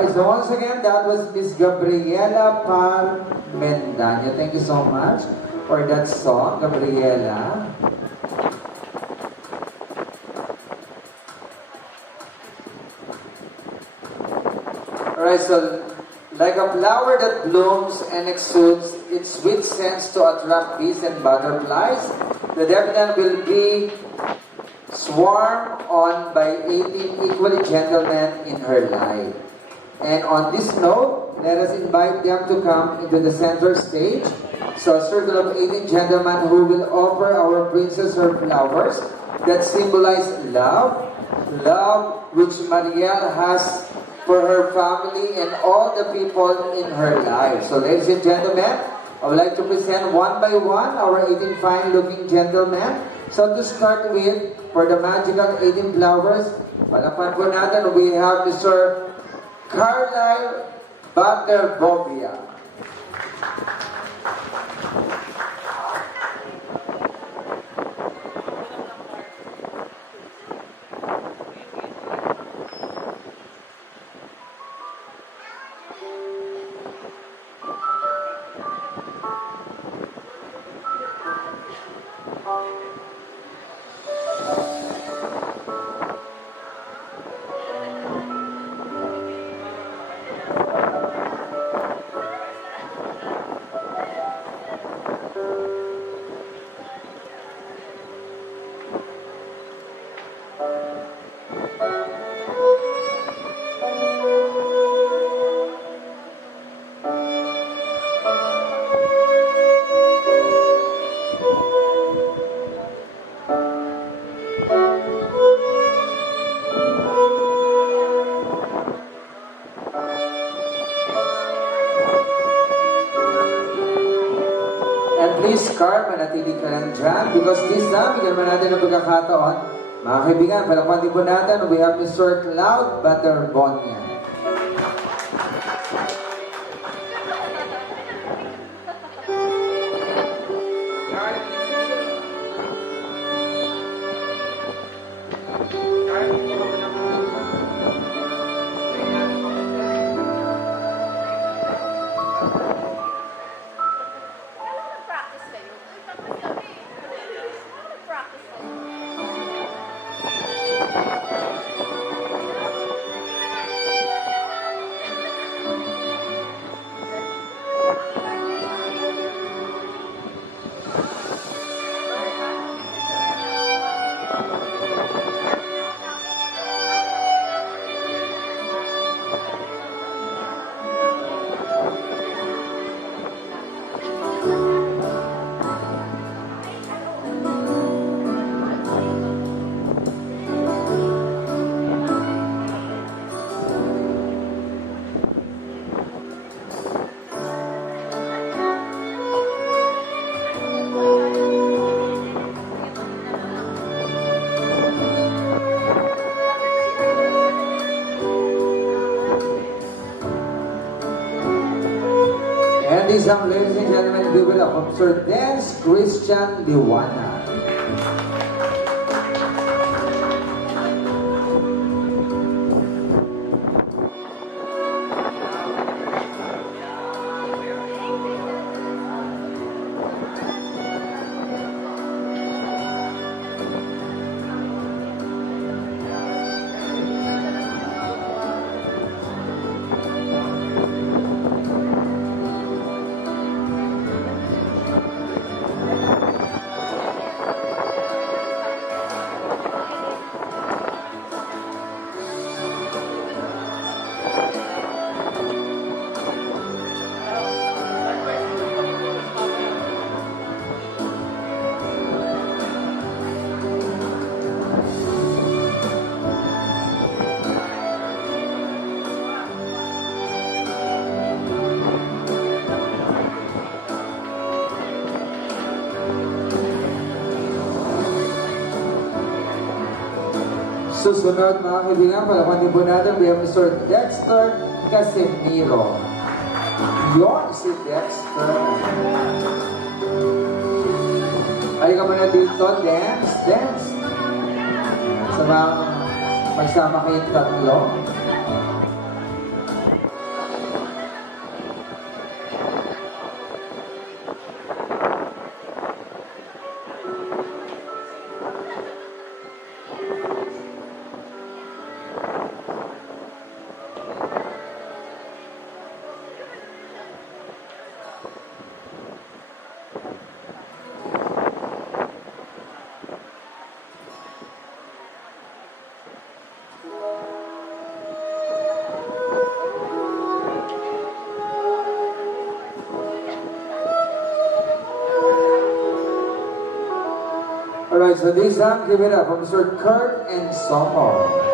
Alright, so once again, that was Miss Gabriela Parmendaño. Thank you so much for that song, Gabriela. Alright, so like a flower that blooms and exudes its sweet scents to attract bees and butterflies, the Debitan will be swarmed on by 18 equally gentlemen in her life. And on this note, let us invite them to come into the center stage. So a circle of 18 gentlemen who will offer our princess her flowers that symbolize love, love which Mariel has for her family and all the people in her life. So ladies and gentlemen, I would like to present one by one our 18 fine-looking gentlemen. So to start with, for the magical 18 flowers, palakpan po natin, we have Mr. Carlisle Butterbobia. Please, Carl, manatili ka lang dyan because this time, bigyan mo natin ang pagkakataon. Mga kaibigan, palakpan din po natin, we have Mr. Cloud Butterbonia. Ladies and gentlemen, we will observe Dance Christian Liwana. Susunod mga kaibigan, palakpan din po natin, we have Mr. Dexter Casimiro. Yun si Dexter. Ay ka muna dito, dance, dance. Magsama kayong tatlo. Alright, so this time, give it up for Mr. Kurt and Somo.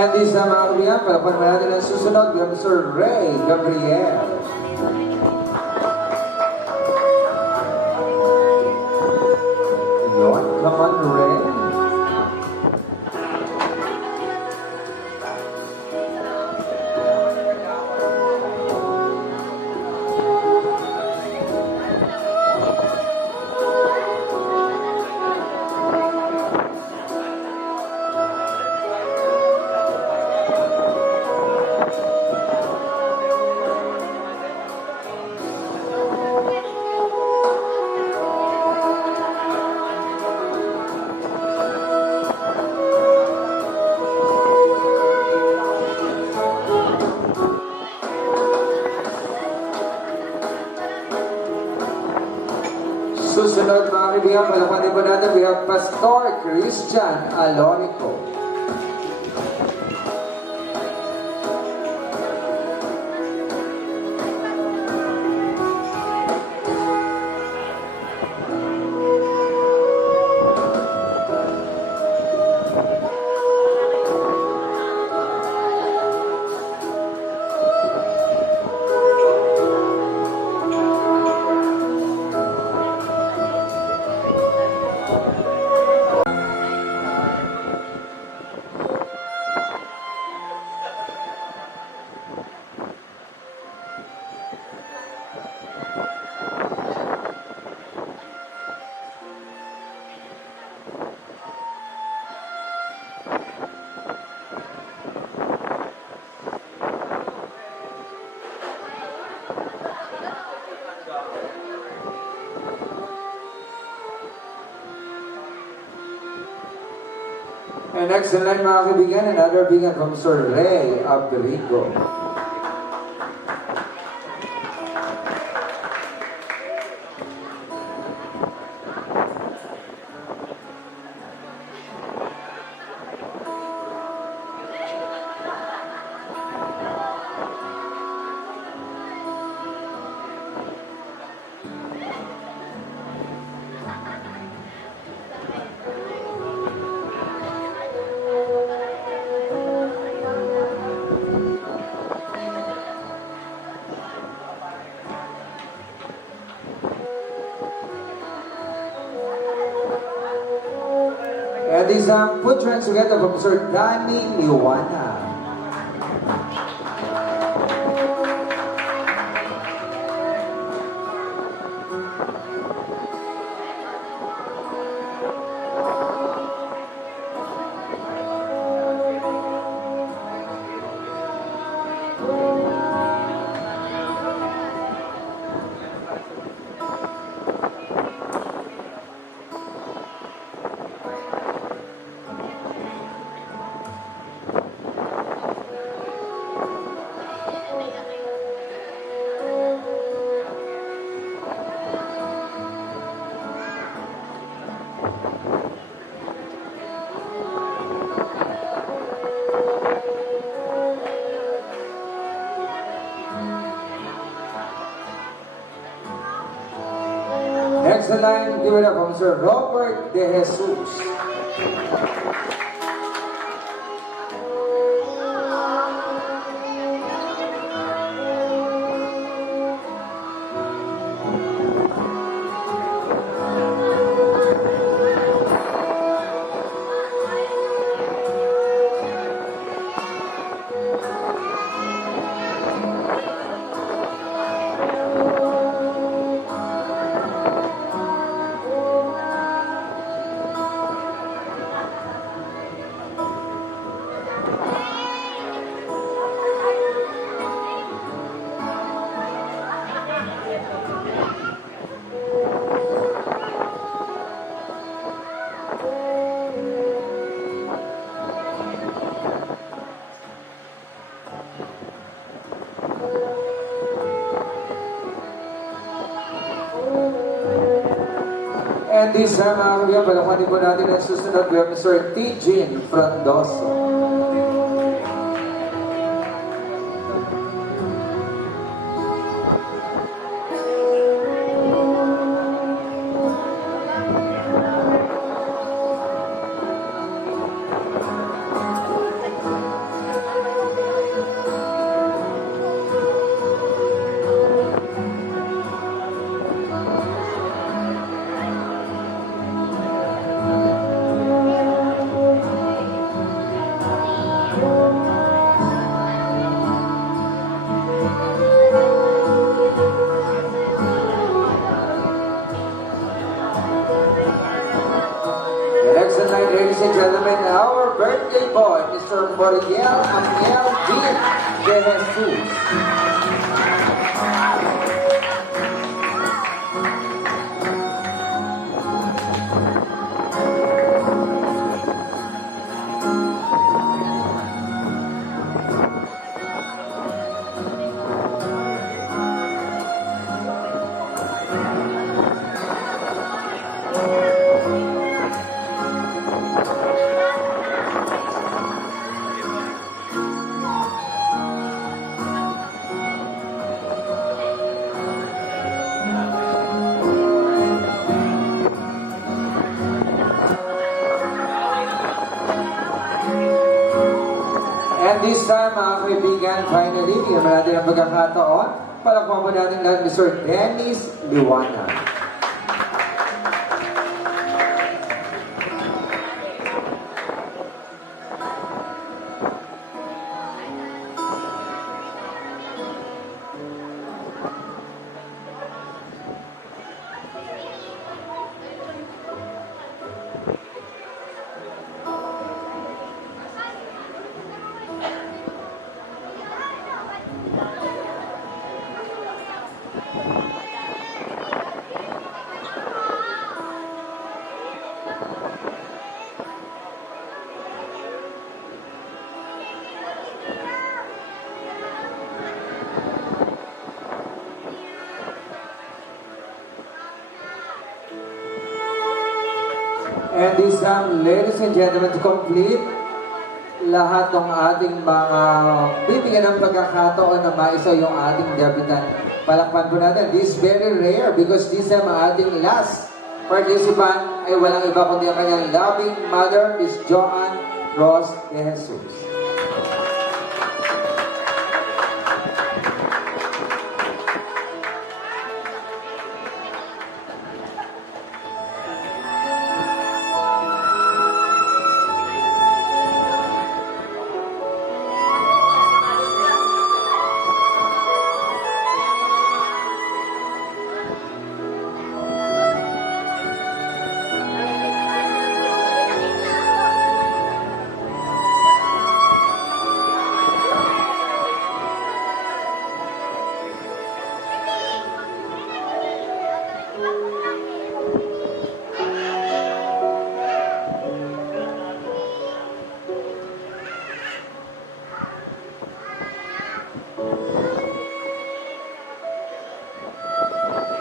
And this time, mga kaibigan, palapan natin ang susunod, we have Mr. Ray Gabriel. Yun, come on, Ray. Susunod, mga kaibigan, palapanin po natin, we have Pastor Christian Alorico. And next in line, mga kaibigan, another bigan from Sir Ray Abderigo. And these foot trends together from Sir Danny Liwana. Next in line, give it up from Sir Robert De Jesus. And this time, mga kaibigan, palakpakan po natin ang susunod. We have Mr. Tijin Frondoso. Excellent, ladies and gentlemen, our birthday boy, Mr. Moriel Amiel Dean de Jesus. And this time, mga kaibigan, finally, bigyan mo natin ang pagkakataon. Palakpakan po natin lahat, Mr. Dennis Liwanag. And this time, ladies and gentlemen, to complete lahat ng ating mga bibigyan ng pagkakataon na maisa yung ating debutant. Palakpan po natin. This is very rare because this time ang ating last participant ay walang iba kundi ang kanyang loving mother, Miss Joanne Ross de Jesus.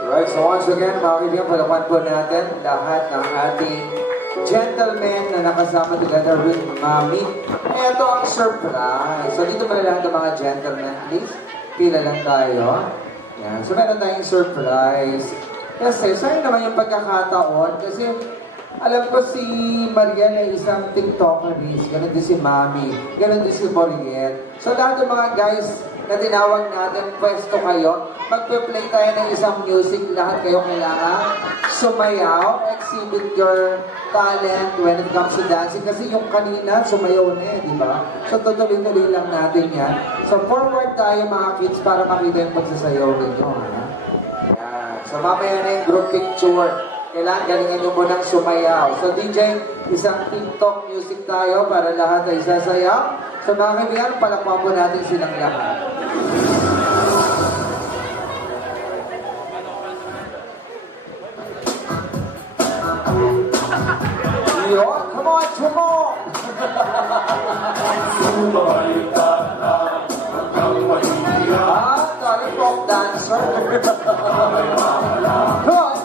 Right, so once again, mga kaibigan, palakpan po natin lahat ng ating gentlemen na nakasama together with Mami. Ito ang surprise. So dito pala lahat ng mga gentlemen, please. Pila lang tayo. Yan. So meron tayong surprise. Kasi sa'yo naman yung pagkakataon. Kasi alam ko si Marian ay isang TikTokeris. Ganon din si Mami. Ganon din si Moriel. So lahat ng mga guys na tinawag natin, pwesto kayo. Magpe-play tayo ng isang music. Lahat kayo kailangan sumayaw, exhibit your talent when it comes to dancing. Kasi yung kanina, sumayaw na eh, di ba? So tutuloy-tuloy lang natin yan. So forward tayo mga kids para makita yung pagsasayaw ninyo. Ha? Yan. So mamaya na yung group picture. Kailangan galingan nyo munang sumayaw. So DJ, isang TikTok music tayo para lahat ay sasayaw. So mga kaibigan, palakpan po natin silang lahat. Yo, come on, come on! Sorry, folk dancer. Come on.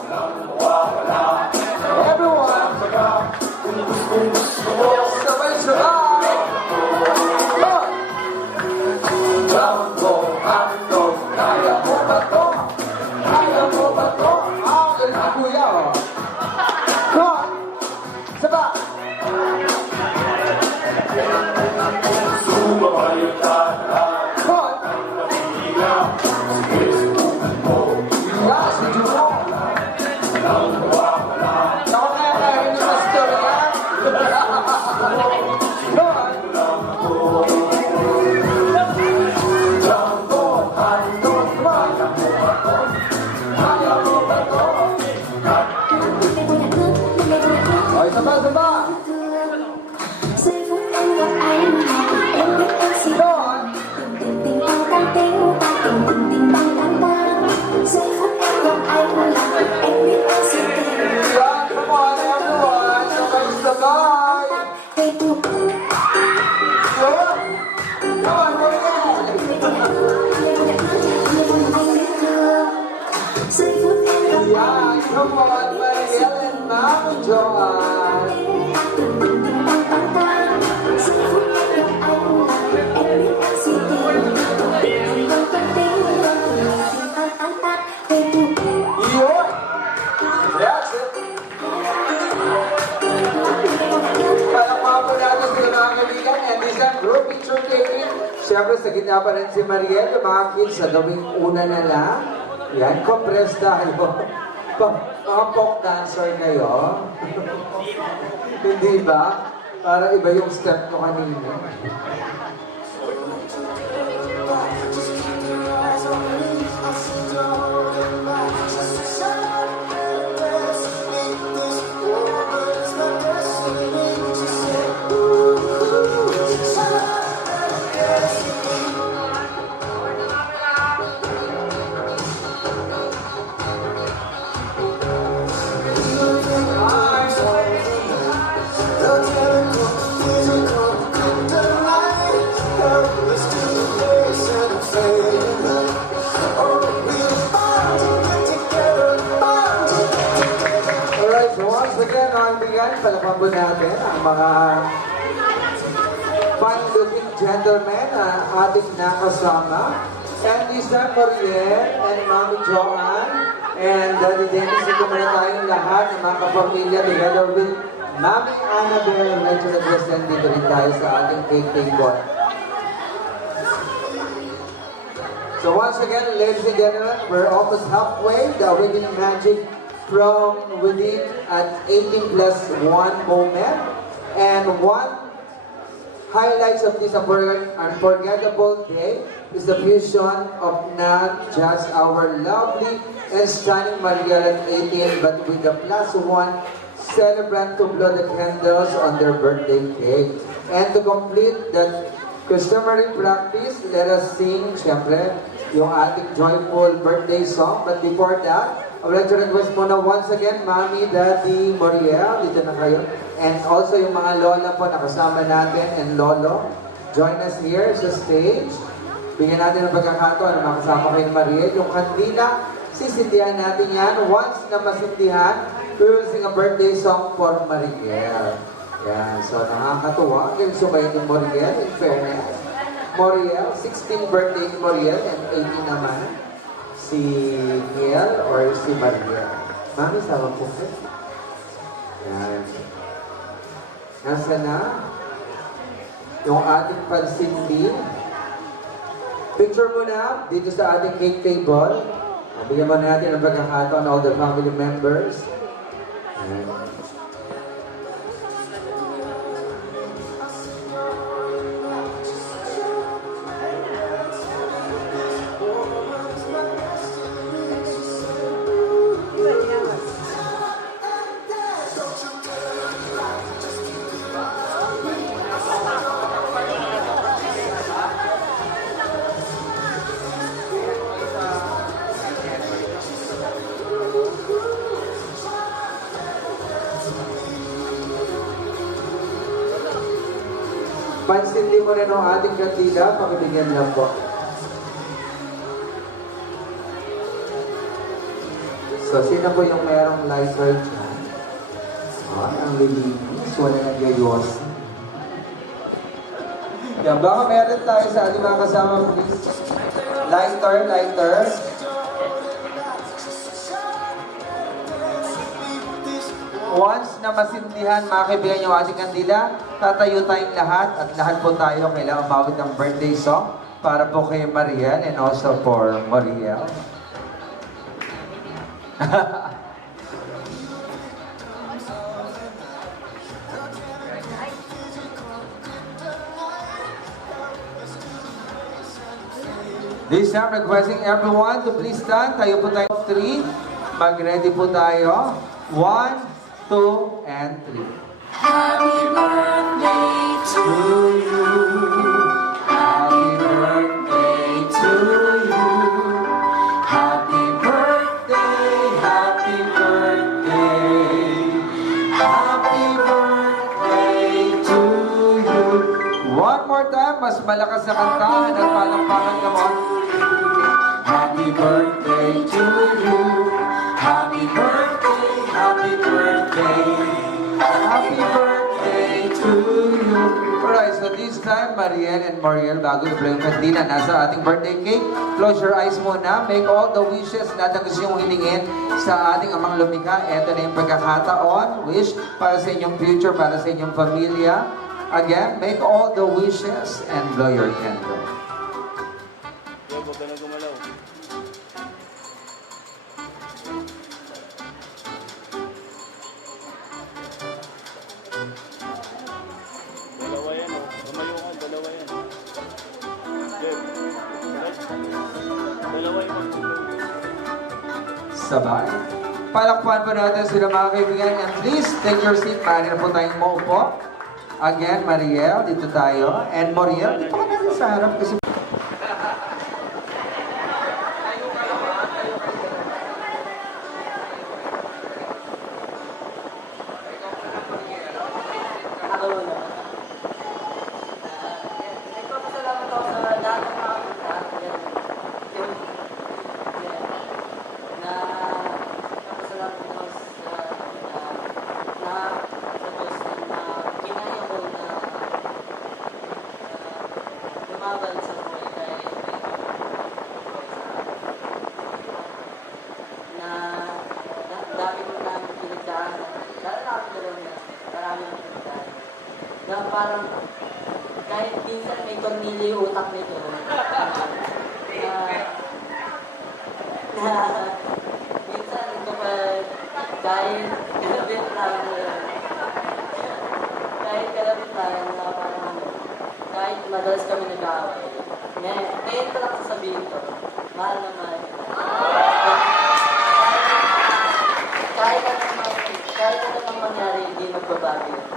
Siyempre, sa gitna pa rin si Mariel, yung mga kids sa gawing una na lang. Yan, compress tayo. Mga folk dancer kayo. Hindi ba? Para iba yung step ko kanina. Alright, so once again, ang bigyan, palapan po natin ang mga fine-looking gentlemen na ating nakasama. And this time, Mariel and Mami Joanne and Daddy Dennis, ito muna tayong lahat ng mga kapamilya together with Mami Annabelle. Medyo nag-present dito rin tayo sa ating cake table. So once again, ladies and gentlemen, we're almost halfway. The winning magic from within at 18 plus 1 moment. And one highlights of this unforgettable day is the fusion of not just our lovely and stunning Mariel at 18, but with the plus 1 celebrant to blow the candles on their birthday cake. And to complete that customary practice, let us sing, syempre, yung ating joyful birthday song. But before that, I would like to request muna once again, Mami, Daddy, Moriel, dito na kayo. And also yung mga lola po na kasama natin and lolo, join us here sa stage. Bigyan natin ng pagkakataon na makasama kayo ni Mariel. Yung kandila, sisindihan natin yan. Once na masindihan, we will sing a birthday song for Mariel. Yan, so nakakatuwa. Again, sumayin ni Mariel, in fairness. Moriel, 16th birthday ni Moriel, and 18 naman si Miel or si Mariel. Mami, sama po kayo. Yan. Nasa na? Yung ating pansindi. Picture muna dito sa ating cake table. Bigyan mo natin ang pagkakataon all the family members. Yan. Pansindi mo rin ang ating kandila, pakibigyan lang po. So, sino po yung merong lighter dyan? Ay, ang lilinis, wala nang gayos. Yan, baka meron tayo sa ating mga kasama, please. Lighter, lighter. Once na masindihan, makakibigyan yung ating kandila, tatayo tayong lahat at lahat po tayo kailangan mawit ng birthday song para po kay Mariel and also for Mariel. This time, requesting everyone to please stand. Tayo po tayo 3. Mag-ready po tayo. 1, 2, and 3. Happy birthday to you. Happy birthday to you. Happy birthday, happy birthday. Happy birthday to you. One more time, mas malakas na kantahan at palakpakan ka mo. Happy birthday to you. Happy birthday, happy birthday. Happy birthday to you. Alright, so this time, Mariel and Moriel, bago i-play yung kandila, nasa ating birthday cake. Close your eyes muna. Make all the wishes na gusto yung hilingin sa ating amang lumikha. Ito na yung pagkakataon. Wish para sa inyong future, para sa inyong pamilya. Again, make all the wishes and blow your candle. huwag ka na gumalaw. Dalawa yan, oh. Lumayo ka, dalawa yan. Jeff. Dalawa yan. Sabay. Palakpan po natin sila mga kaibigan. And please, take your seat. Maaari na po tayong maupo. Again, Mariel, dito tayo. And Moriel, dito ka natin sa harap kasi Ako muna. Nagpapasalamat ako sa lahat ng mga na nagpapasalamat ako sa Diyos na kinaya ko na lumaban sa buhay dahil na dami ko na pinagdaanan. Lalo na ako dalawa na marami ng pinagdaanan. Na parang kahit minsan may tornilyo yung utak nito na minsan kapag kahit kalabit lang na parang kahit madalas kami nag-aaway ngayon ko lang sasabihin to mahal na mahal kahit ano namang mangyari hindi magbabago yun.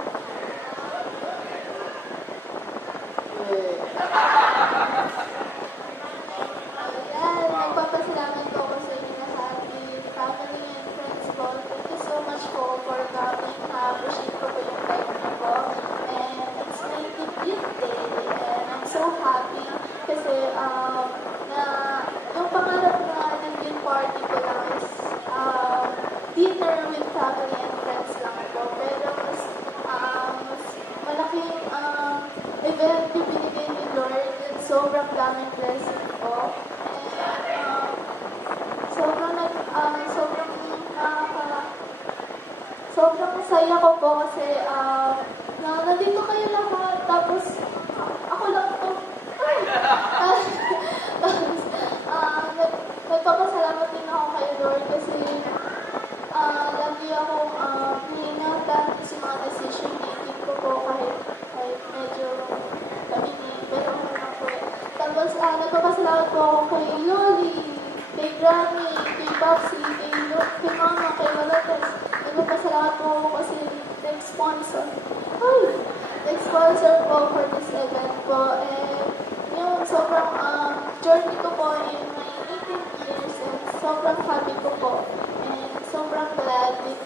Ayan, nagpapasalamat po ako sa inyo na sa ating family and friends po. Thank you so much po for coming. Appreciate ko po yung time niyo po. And it's my 50th day. And I'm so happy kasi na yung pangarap na naging party ko lang is dinner with family and friends lang po. Pero mas malaking event yung binigay ni Lord. And sobrang daming blessing po. And sobrang saya ko po kasi na nandito kayo lahat. Tapos ako lang to. Tapos nagpapasalamat din ako kay Lord kasi lagi akong hinatan sa mga decision making ko po kahit medyo kabini. Pero ako na po eh. Tapos nagpapasalamat po ako kay Loli, kay Granny, kay Babsi, kay Mama, kay Malates. Nagpapasalamat po ako kasi nag-sponsor. Nag-sponsor po for this event po. And yun, sobrang journey ko po in my 18 years and sobrang happy ko po. And sobrang glad with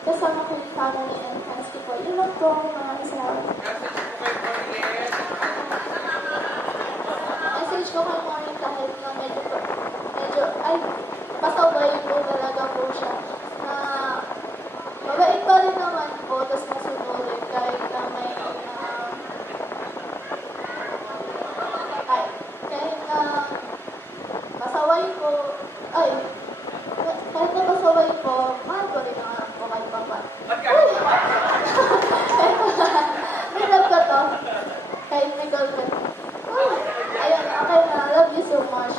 kasama ko yung family and friends ko po. Yun lang po, maraming salamat. Message ko kay Maureen kahit na pasaway po talaga po siya. Na mabait pa rin naman po, tapos nasunurin kahit na may kahit na pasaway po, kahit na pasaway po, mahal ko rin naman po kahit pa. May love ka to. Kahit may girlfriend. Ayun, okay na. Love you so much.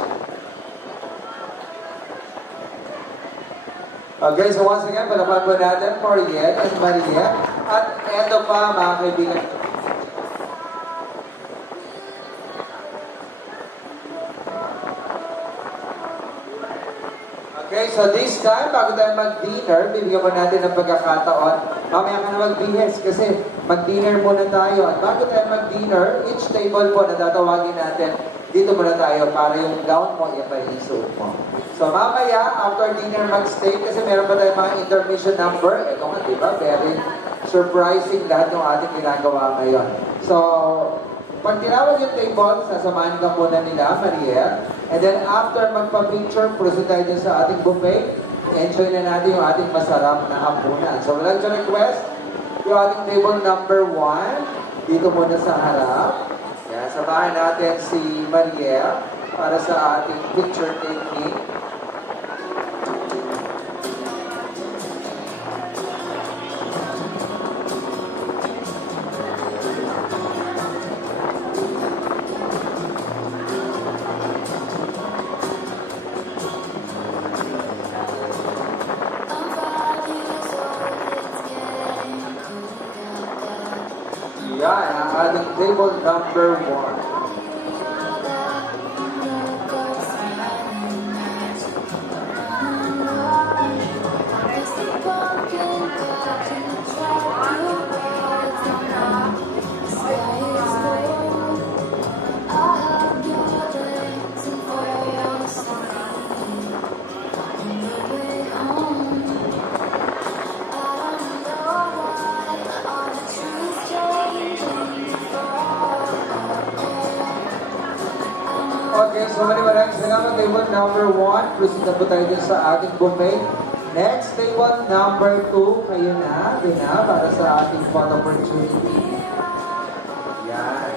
Okay, so once again, palakpan po natin Moriel and Maria. At eto pa, mga kaibigan. Okay, so this time, bago tayo mag-dinner, bibigyan po natin ng pagkakataon. Mamaya ka na mag-bihis kasi mag-dinner muna tayo. At bago tayo mag-dinner, each table po na tatawagin natin, dito muna tayo para yung gown mo, iba yung suot mo. So mamaya, after dinner, mag-stay kasi meron pa tayong mga intermission number. Ito nga, di ba? Very surprising lahat ng ating ginagawa ngayon. So, pag tinawag yung table, sasamahan ka muna nila, Mariel. And then after magpa-picture, proceed tayo dyan sa ating buffet. Enjoy na natin yung ating masarap na hapunan. So, we'd like to request yung ating table number 1. Dito muna sa harap. Yan, samahan natin si Mariel para sa ating picture taking. table number 1. Okay, so maraming salamat. Table number 1. Proceed na po tayo dun sa ating buffet. Next, table number 2. Kayo na, din na, para sa ating photo opportunity. Yan.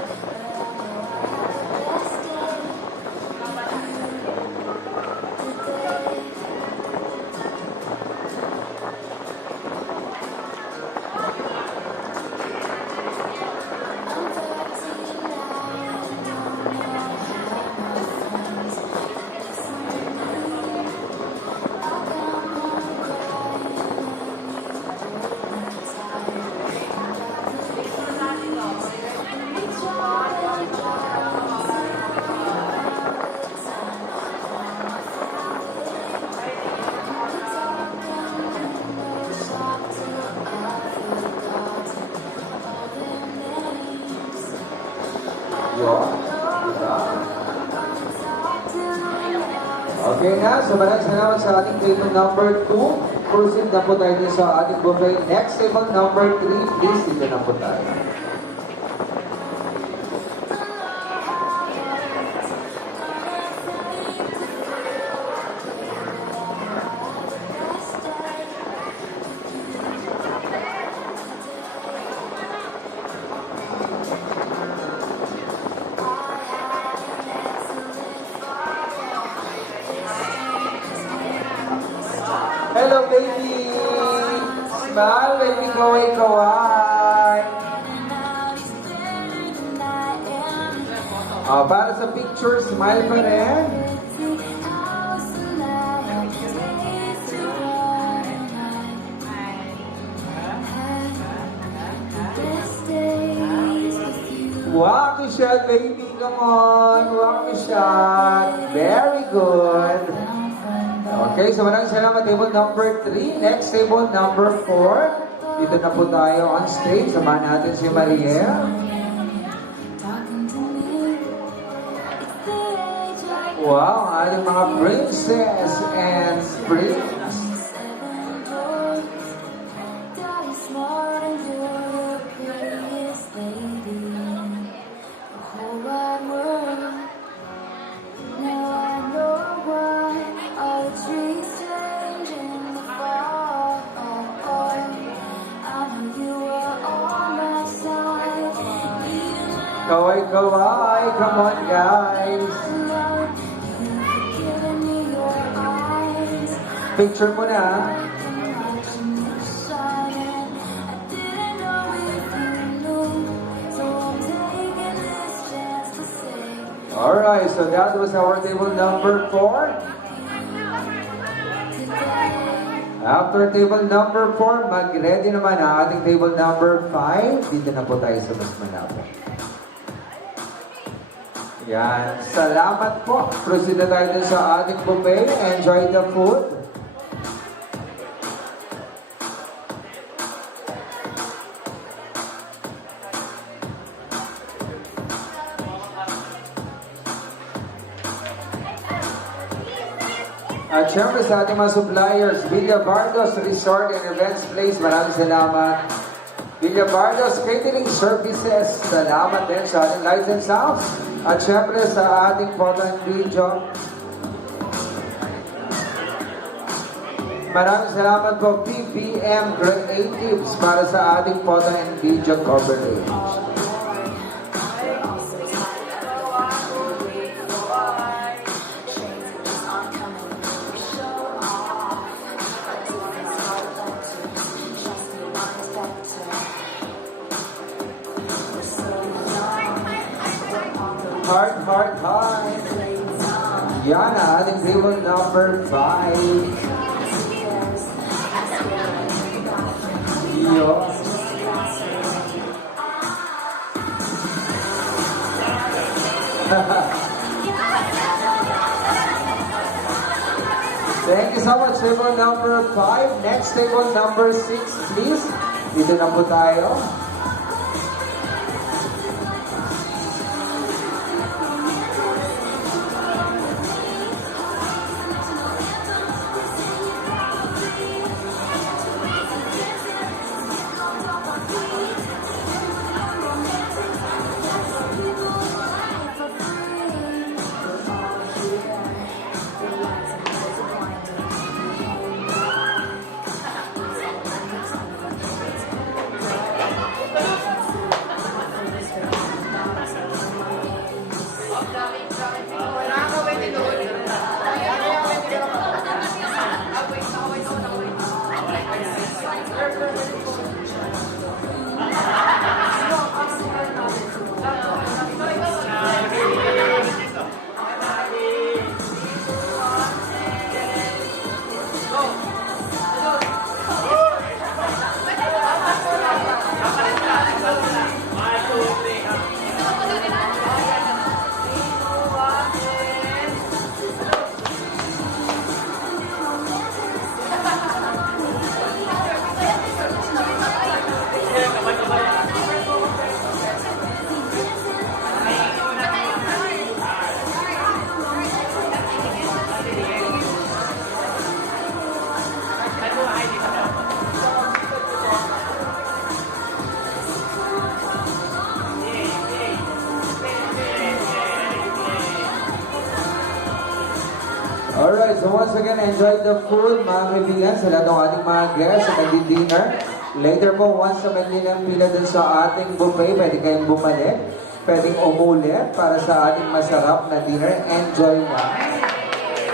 Okay na, so maraming salamat sa ating table number 2. Proceed na po tayo din sa ating buffet. Next, table number 3. Please, dito na po tayo. Hello, baby! Smile, baby, kaway-kaway! Para sa picture, smile pa rin. Wow, good shot, baby! Come on! Wow, good shot! Very good! Okay, so maraming salamat. Table number 3. Next, table number 4. Dito na po tayo on stage. Samahan natin si Mariel. Wow, ating mga princess and prince. Kaway-kaway, come on guys. Picture mo na. Alright, so that was our table number 4. After table number 4, mag-ready naman ang ating table number 5. Dito na po tayo sa mas malapit. Yan. Salamat po. Proceed na tayo dun sa ating buffet. Enjoy the food. At syempre sa ating mga suppliers, Villa Bardos Resort and Events Place, maraming salamat. Villa Bardos Catering Services, salamat din sa ating license house. At syempre sa ating photo and video. Maraming salamat po PBM Creatives para sa ating photo and video coverage. Heart. Yan ang ating table number 5. Yo. Thank you so much, table number 5. Next, table number 6, please. Dito na po tayo. Alright, so once again, enjoy the food, mga kaibigan, sa lahat ng ating mga guests sa nagdi-dinner. Later po, once na may pila dun sa ating buffet, pwede kayong bumalik, pwedeng umulit para sa ating masarap na dinner. Enjoy na.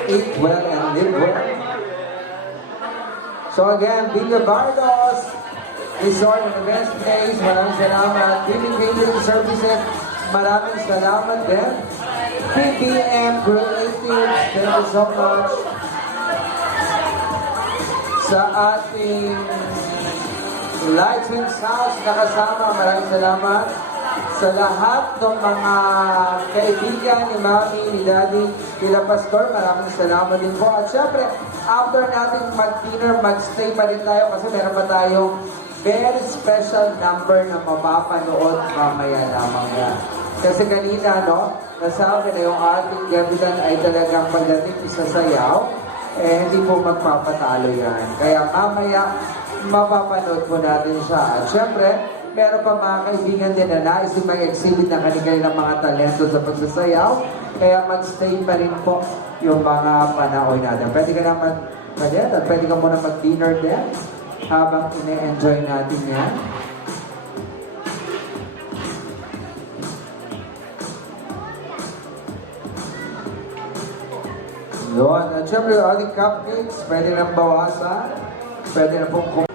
Eat well and live well. So again, Villa Bardos Resort and Events Place, maraming salamat. Philippine Catering Services, maraming salamat din. PBM Creatives, thank you so much. Sa ating Lights and Sounds nakasama, maraming salamat. Sa lahat ng mga kaibigan ni Mami, ni Daddy, kila Pastor, maraming salamat din po. At syempre, after natin mag-dinner, mag-stay pa rin tayo kasi meron pa tayong very special number na mapapanood mamaya lamang yan. Kasi kanina, no, nasabi na yung ating kapitan ay talagang pagdating sa sayaw, hindi po magpapatalo yan. Kaya mamaya, mapapanood po natin siya. At syempre, meron pa mga kaibigan din na nais yung mag-exhibit ng kanilang mga talento sa pagsasayaw. Kaya mag-stay pa rin po yung mga panahon natin. Pwede ka na pwede ka muna mag-dinner din habang ine-enjoy natin yan. Yun. At syempre, yung ating cupcakes, pwede nang bawasan. Pwede na pong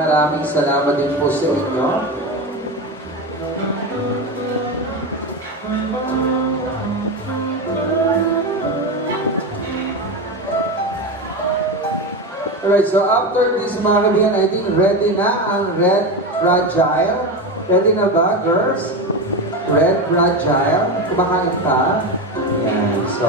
maraming salamat din po sa inyo. Alright, so after this mga kaibigan, I think ready na ang Red Fragile. Ready na ba, girls? Red Fragile. Kumakain ka? Yan. So,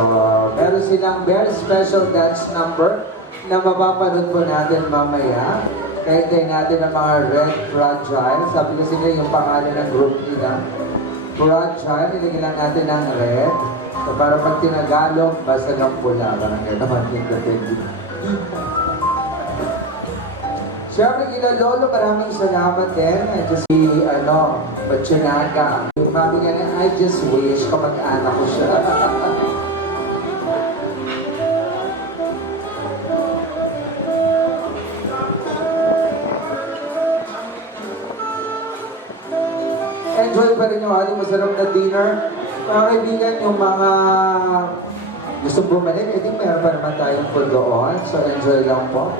meron silang very special dance number na mapapanood po natin mamaya. Kaya tayo natin ang mga Red Fragile. Sabi kasi nila yung pangalan ng group nila. Fragile, nilagyan lang natin ng red. So, para pag tinagalog, basta ng pula. Parang gano'n yung Siyempre, kila Lolo, maraming salamat din. I just si, Batsunaga. Yung mami nga na, I just wish kamag-anak ko siya. Enjoy pa rin yung ating masarap na dinner. Mga kaibigan, yung mga gusto bumalik, edi meron pa naman tayong food doon. So, enjoy lang po.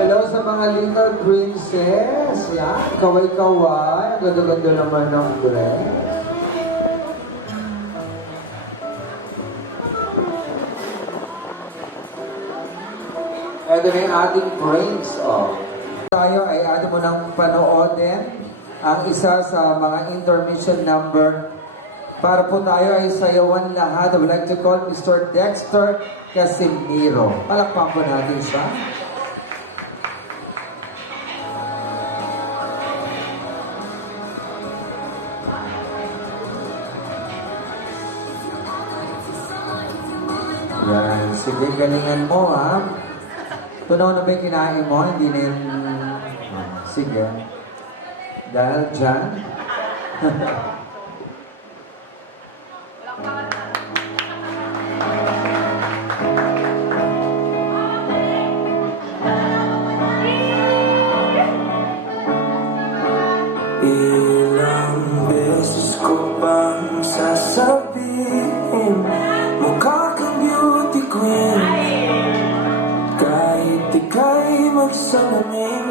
Hello sa mga little princess. Yan, kaway-kaway. Ang ganda-ganda naman ng dress. Ito na yung ating prince. Oh. Tayo ay ano mo nang panoodin ang isa sa mga intermission number. Para po tayo ay sayawan lahat. I would like to call Mr. Dexter Casimiro. Palakpan po natin siya. Yan. Sige, galingan mo, ha? Tunaw na ba yung kinain mo? Hindi na yun... Sige. Dahil dyan. Ilang beses ko bang sasabihin mukha kang beauty queen. Kahit ika'y magsalamin,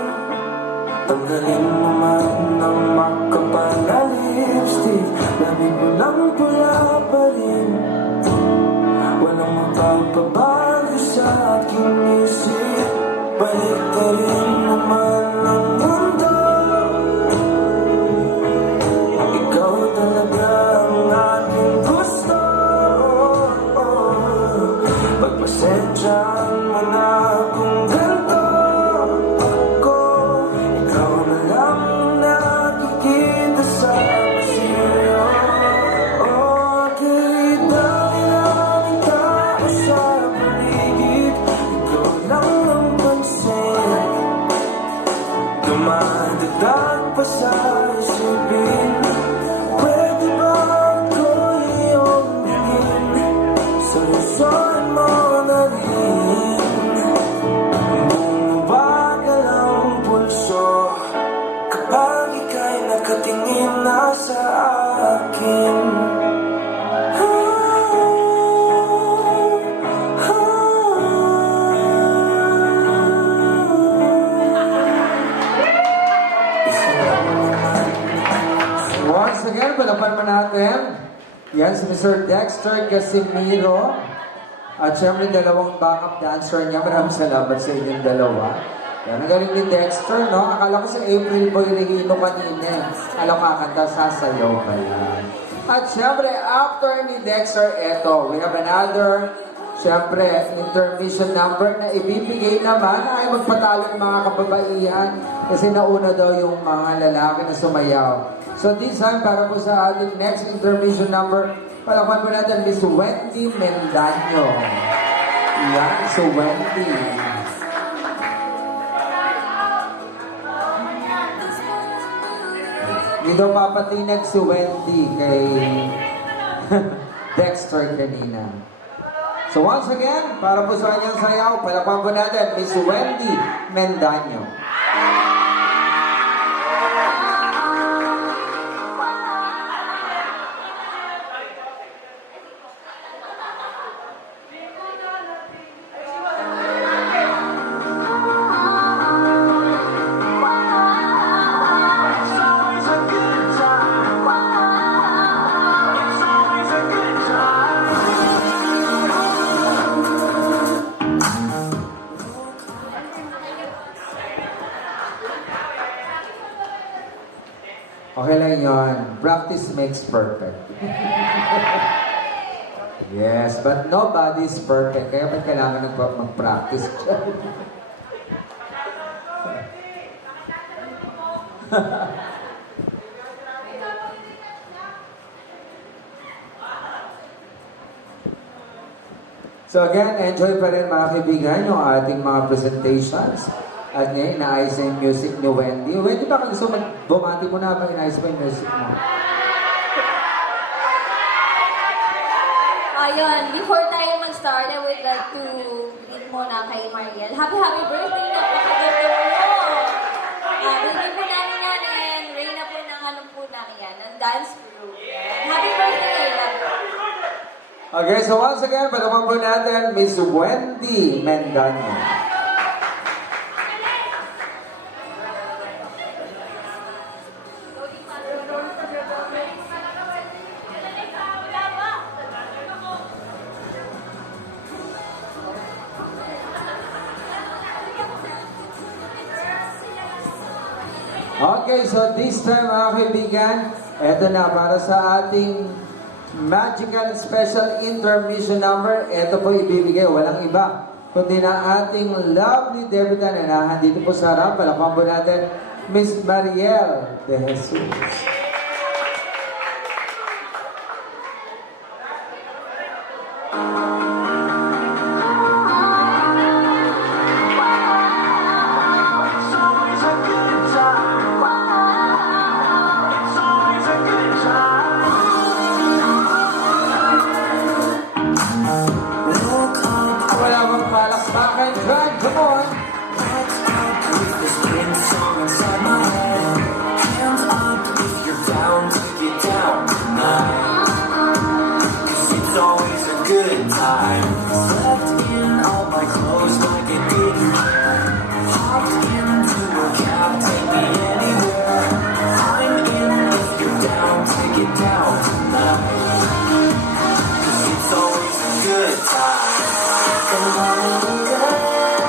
tanggalin mo man ang makapal na lipstick. Labi mo lang pula pa rin. Walang magpapabago sa aking isip. Balik ka rin naman ang mundo. Ikaw talaga ang aking gusto. Pagpasensyaan mo na kung ganito ako. Ikaw na lang nakikita sa pasilyo. Kahit dami-daming tao sa paligid, ikaw lang ang pansin. Dumadadag pa sa isipin. Pwede ba ako iyong bilhin? Solusyon mo na rin. Bumabagal ang pulso kapag ika'y nakatingin na sa akin. Once again, palapan mo natin. Yan si Mr. Dexter Casimiro. At syempre, dalawang backup dancer niya. Maraming salamat sa inyong dalawa. Yan, ang galing ni Dexter, no? Akala ko sa April Boy Regino kanina. Alam kakanta, sasayaw ka lang. At syempre, after ni Dexter, eto, we have another, syempre, intermission number na ibibigay naman ay magpatalo ng mga kababaihan kasi nauna daw yung mga lalaki na sumayaw. So this time, para po sa ating next intermission number, palakpan po natin Miss Wendy Mendaño. Yan, so Wendy. Dito papatinag si Wendy kay Dexter kanina. So once again, para po sa kanyang sayaw, palakpan po natin Miss Wendy Mendaño. Okay lang yon. Practice makes perfect. Yes, but nobody is perfect. Kaya ba't kailangan mag-practice dyan? So again, enjoy pa rin mga kaibigan yung ating mga presentations. At ngayon, inaayos na yung music ni Wendy. Wendy, baka gusto bumati mo na ba inaayos pa yung music mo? Ayun, before tayo mag-start, I would like to greet muna kay Mariel. Happy birthday na po sa birthday mo! Birthday po namin yan and Reyna po ng ano po namin yan, ng dance crew. Happy birthday, Reyna! Okay, so once again, palaman po natin Miss Wendy Mendano. Okay, so this time mga kaibigan, eto na para sa ating magical special intermission number. Eto po ibibigay, walang iba, kundi na ating lovely debutant na nandito po sa harap. Palakpan po natin, Miss Mariel De Jesus. Wala bang palakpakan dyan? Come on! Good time. Slept in all my clothes like it didn't care. Hopped into a cab, take me anywhere. I'm in if you're down, take it down tonight. 'Cause it's always a good time. And when it's good,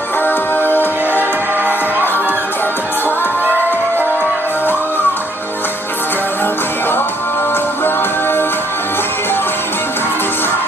I'll get the twilight. It's gonna be alright. We don't even have to try.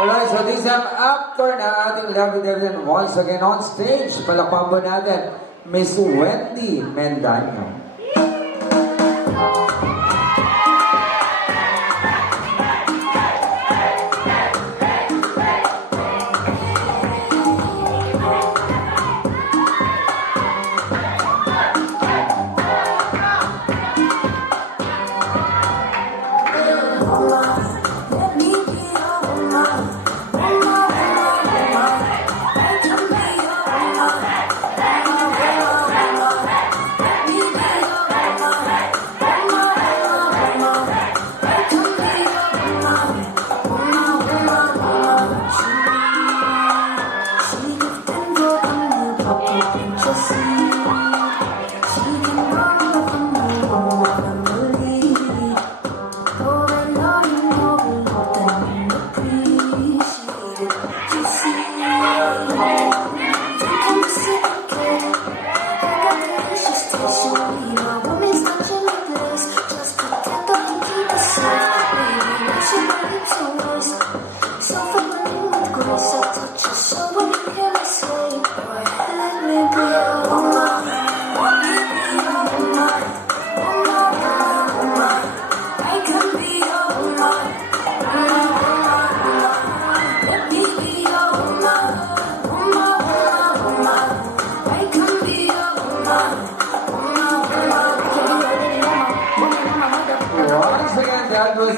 Alright, so this time, after na ating lovely debutant once again on stage, palakpan po natin, Miss Wendy Mendano. Let me be your woman. I can be your woman. Let me be your So was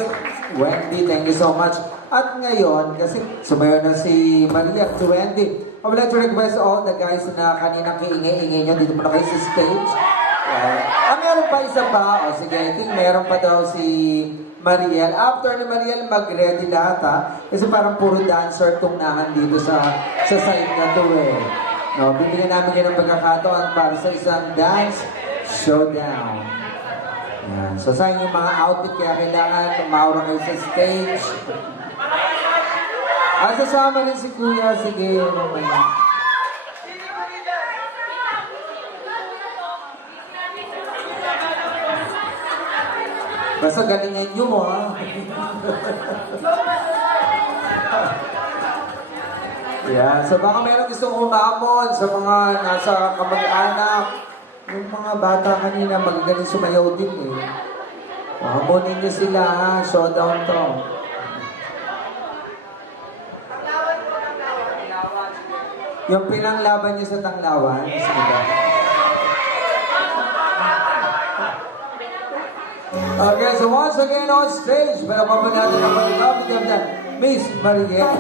Wendy. Thank you so much. At ngayon, kasi sumayo na si Maria at si Wendy, I would like to request all the guys na kanina kiingay-ingay nyo, dito muna kayo sa stage. Meron pa isa pa. O sige, I think meron pa daw si Mariel. After ni Mariel, mag-ready lahat ha. Kasi parang puro dancer tungnahan dito sa side na to eh. No, bibigyan namin kayo ng pagkakataon para sa isang dance showdown. Yan. So sa yung mga outfit kaya kailangan tumaura kayo sa stage. At sasama rin si Kuya. Sige, mamaya. Basta galingan nyo mo, ha? Yeah, so baka meron gustong umamon sa mga nasa kamag-anak. Yung mga bata kanina, magagaling sumayaw din eh. Hamonin nyo sila, ha? Showdown to. Yung pinanglaban nyo sa Tanglawan, sige ba? Okay, so once again on stage, para pa natin ang pag-lapit ng Miss Mariel.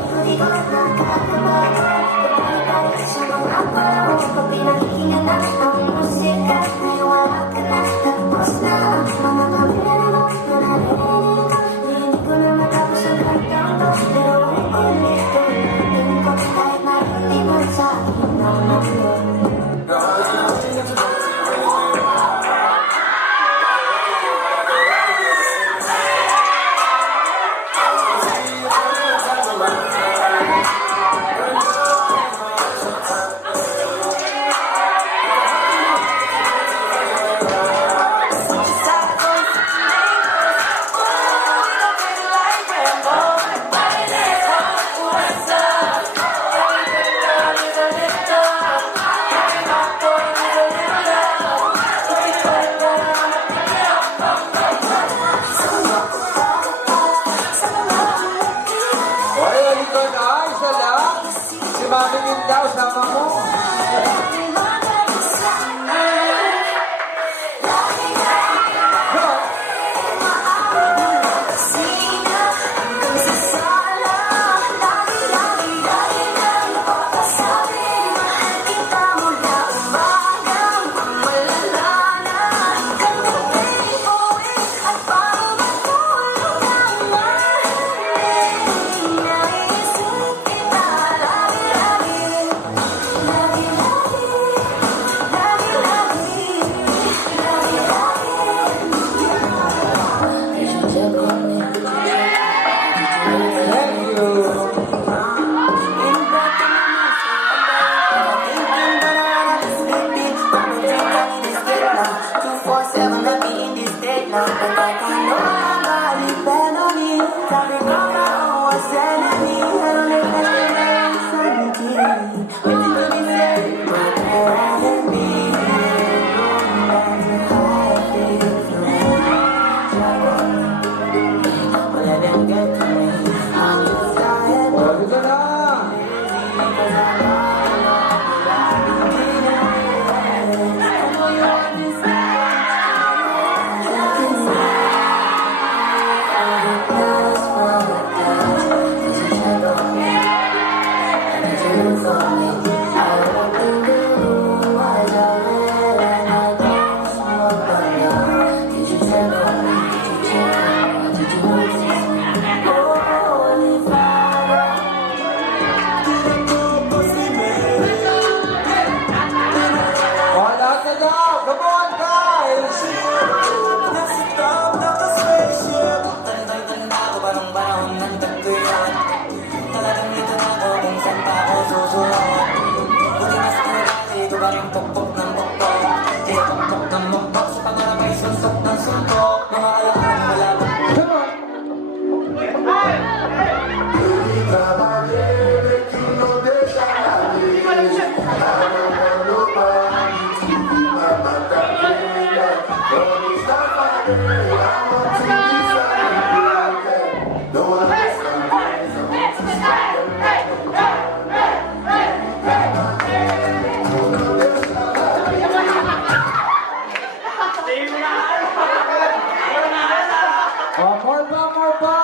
More more ba?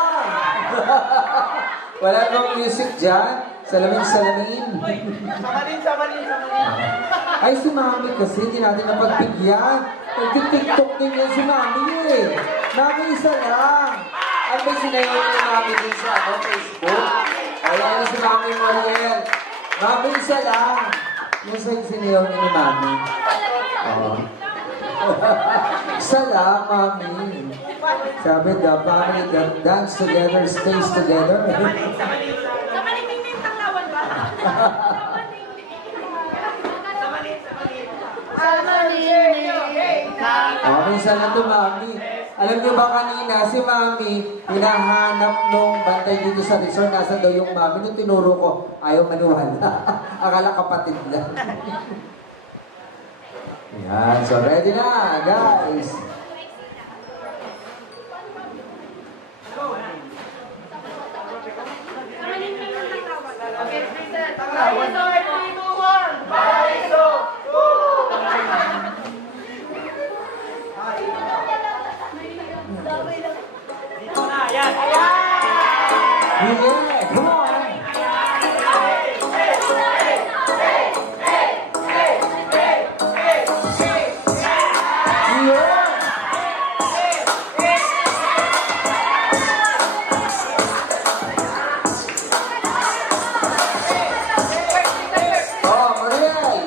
Wala bang music dyan? Salamin. Ay, si Mami kasi, hindi natin napagbigyan. Nag-tiktok din yan si Mami eh. Mami, isa lang. Ano ba sinayaw ni Mami din sa Facebook? Ayan si Mami Mariel. Mami, isa lang. Yung sinayaw ni Mami. Oo. Isa lang, Mami. Sabi, the family that dance together stays together. Minsan na to, Mami. Alam niyo ba kanina, si Mami, hinahanap nung bantay dito sa resort. Nasa daw yung Mami. Nung tinuro ko, ayaw maniwala. Akala kapatid lang. Yan. So, ready na, guys. Yeah, come on. Oh, Mariel.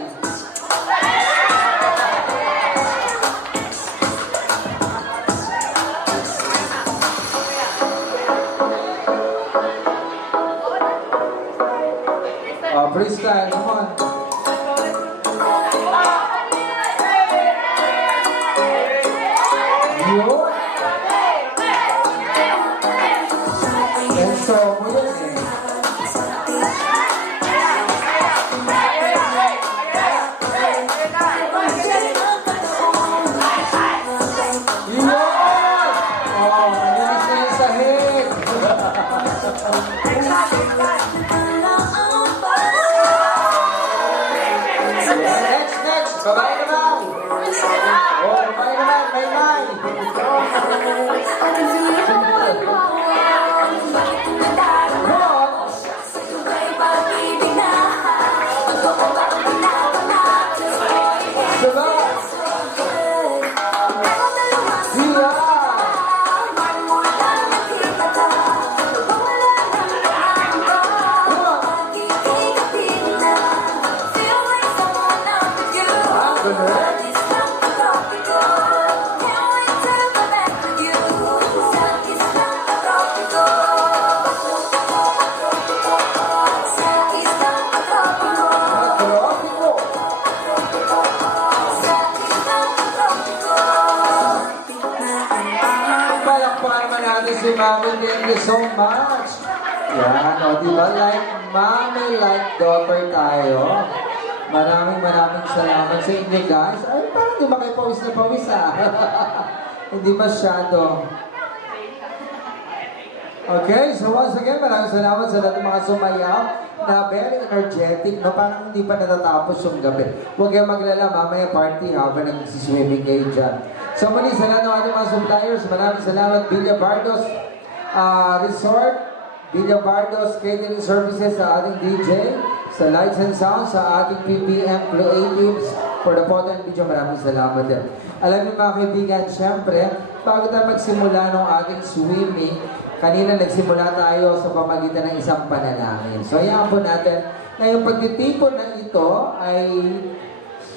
Oh, freestyle, come on. Yo. Eso, muy bien. Yo. Oh, nalinis na yung sahig. Next. Babae naman. Oh, babae naman. May. Come on. Diba? Diba? Palakpakan naman natin si Mami. Thank you so much. Yan, o, diba? Like Mami, like daughter tayo. Maraming salamat sa inyo, guys. Ay, parang di ba kayo pawis na pawis, ah? Hindi masyado. Okay, so once again, maraming salamat sa lahat ng mga sumayaw na very energetic, no? Parang hindi pa natatapos yung gabi. Huwag kayong maglala, mamaya party habang nagsiswimming kayo dyan. So muli, sa lahat ng ating mga suppliers, maraming salamat, Villa Bardos Resort, Villa Bardos Catering Services sa ating DJ, sa Lights and Sound, sa ating PPM Creatives, for the photo and video, maraming salamat din. Alam niyo mga kaibigan, syempre, bago tayo magsimula ng ating swimming, kanina nagsimula tayo sa pamagitan ng isang panalangin. So, hayaan po natin na yung pagtitipon na ito ay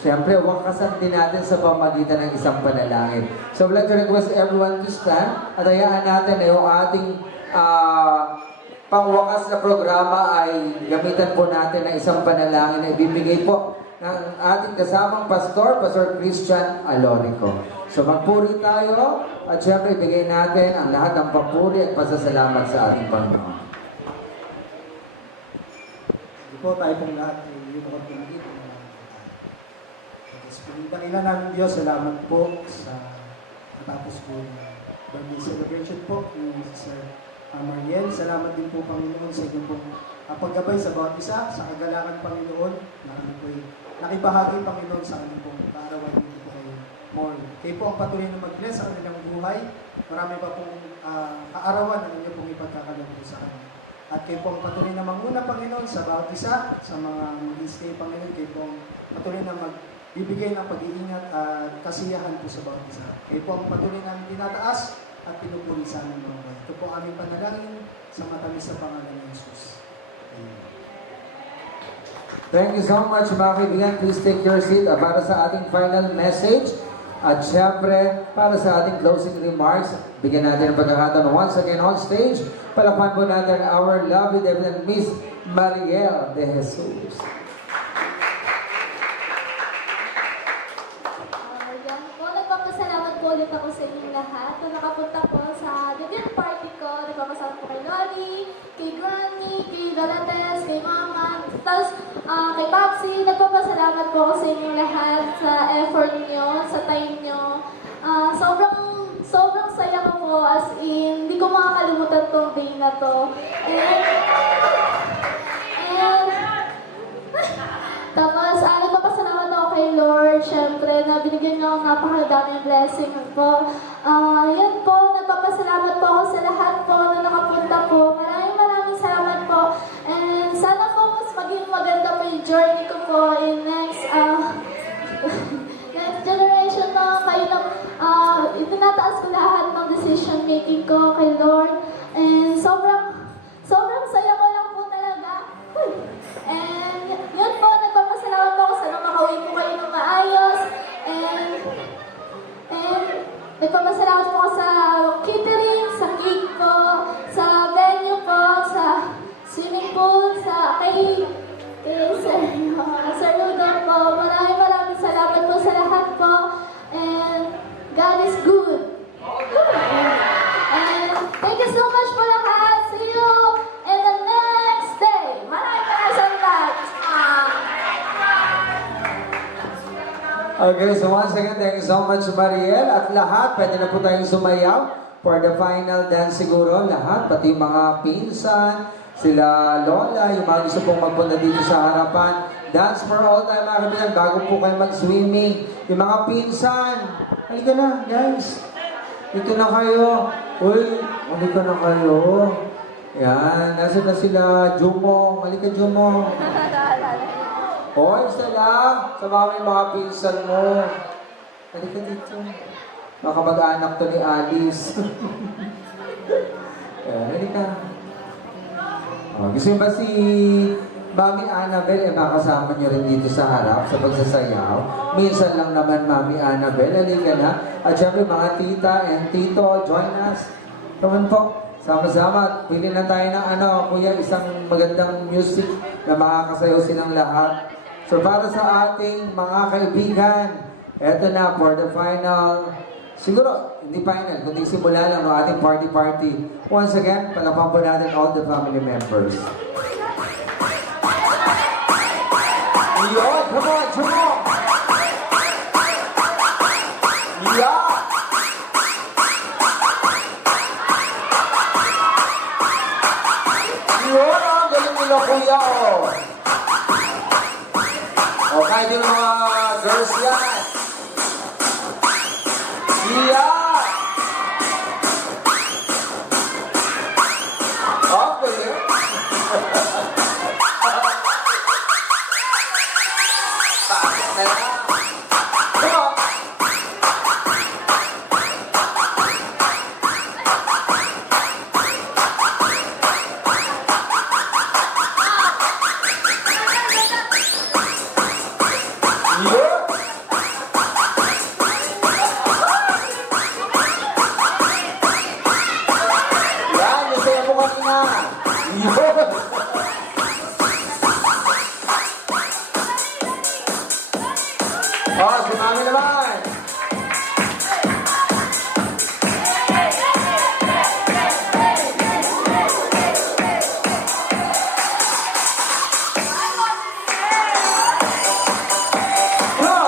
siyempre, wakasan din natin sa pamagitan ng isang panalangin. So, I'd like to request everyone to stand at hayaan natin na yung ating pangwakas na programa ay gamitan po natin ng isang panalangin na ibibigay po ng ating kasamang pastor, Pastor Christian Alorico. So, magpuri tayo at siyempre, ibigay natin ang lahat ng papuri at pasasalamat sa ating Panginoon. Hindi po tayo pong lahat ay yun ako pinagin. Dakila namin Diyos, salamat po sa natapos po yung birthday celebration po ni Sir Mariel. Salamat din po Panginoon sa inyong pong paggabay sa bawat isa, sa kagalakan Panginoon, na kami po nakibahagi Panginoon sa kanyang pong kaarawan dito po kayo Mall. Kayo po ang patuloy na mag-bless sa kanilang buhay. Marami pa pong kaarawan na inyo pong ipagkakalanto sa kanila. At kayo po ang patuloy na manguna, Panginoon, sa bawat isa, sa mga mag-stay, Panginoon. Kayo po ang patuloy na magbibigay ng pag-iingat at kasiyahan po sa bawat isa. Kayo po ang patuloy namin tinataas at pinupuri sa aming mga buhay. Ito po ang aming panalangin sa matamis na pangalan ng Jesus. Amen. Thank you so much, mga kaibigan. Please take your seat para sa ating final message. At syempre, para sa ating closing remarks, bigyan natin ang pagkakataon once again on stage. Palakpan po natin our lovely Devil Miss Mariel De Jesus. Yan po, nagpapasalamat po ulit ako sa inyong lahat na nakapunta po sa debut party ko. Nagpapasalamat po kay Loli, kay Granny, kay Dolates, kay Mama, tapos kay Papsi. Nagpapasalamat po ako sa inyong lahat sa effort nyo, sa time nyo. Sobrang saya ko po, as in, hindi ko makakalimutan tong day na to. Tapos, nagpapasalamat ako kay Lord, syempre, na binigyan niyo akong napakadaming blessing po. Yan po, nagpapasalamat po ako sa lahat po na nakapunta po. Maraming salamat po. And sana po mas maging maganda po yung journey ko po in next generation na kayo na itinataas ko lahat ng decision making ko kay Lord. And sobrang saya ko lang po talaga. And yun po, nagpapasalamat po ako sa makauwi po kayo ng maayos. And nagpapasalamat po ako sa catering, sa cake po, sa venue po, sa swimming pool, sa Sir Ludon po. Maraming salamat po sa lahat po. And God is good. And thank you so much po lahat. See you in the next day. Maraming salamat. Okay, so once again, thank you so much, Mariel. At lahat, pwede na po tayong sumayaw for the final dance siguro. Lahat, pati yung mga pinsan, sila Lola, yung mga gusto pong magpunta dito sa harapan. Dance for all time, mga kaibigan, bago po kayo mag-swimming. Yung mga pinsan, halika na, guys. Dito na kayo. Uy, halika na kayo. Yan, nasa na sila, Jumong. Halika, Jumong. Hoy, isa lang. Sama mo yung mga pinsan mo. Halika dito. Baka mag-anak to ni Alice. Halika. Gusto nyo ba si Mami Annabel, makasama nyo rin dito sa harap sa pagsasayaw? Minsan lang naman, Mami Annabel, halika na. At syempre, mga tita and tito, join us. Come on po, sama-sama. Pili na tayo ng kuya, isang magandang music na makakasayaw silang lahat. So para sa ating mga kaibigan, eto na for the final, siguro, hindi final, kundi simula lang ng ating party-party. Once again, palakpan po natin all the family members. Yo, come on, come on! Yeah! Yun, ang galing nila kuya, oh! O, kahit yung mga girls yan. Yeah! Okay. Bakit na lang? Come on! Si Mami naman! Yo!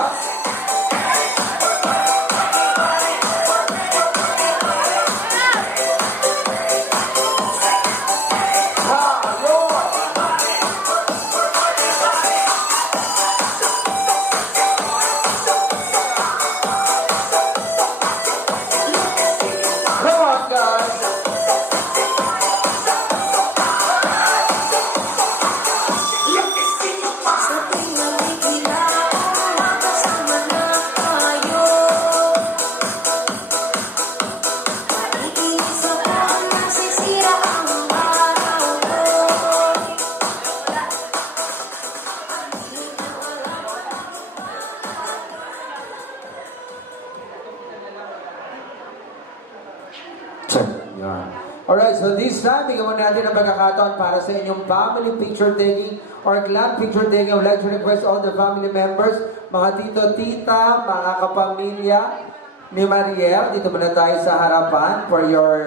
Pinsan, bigyan mo natin ang pagkakataon para sa inyong family picture taking or clan picture taking. I would like to request all the family members, mga tito, tita, mga kapamilya ni Mariel, dito muna tayo sa harapan for your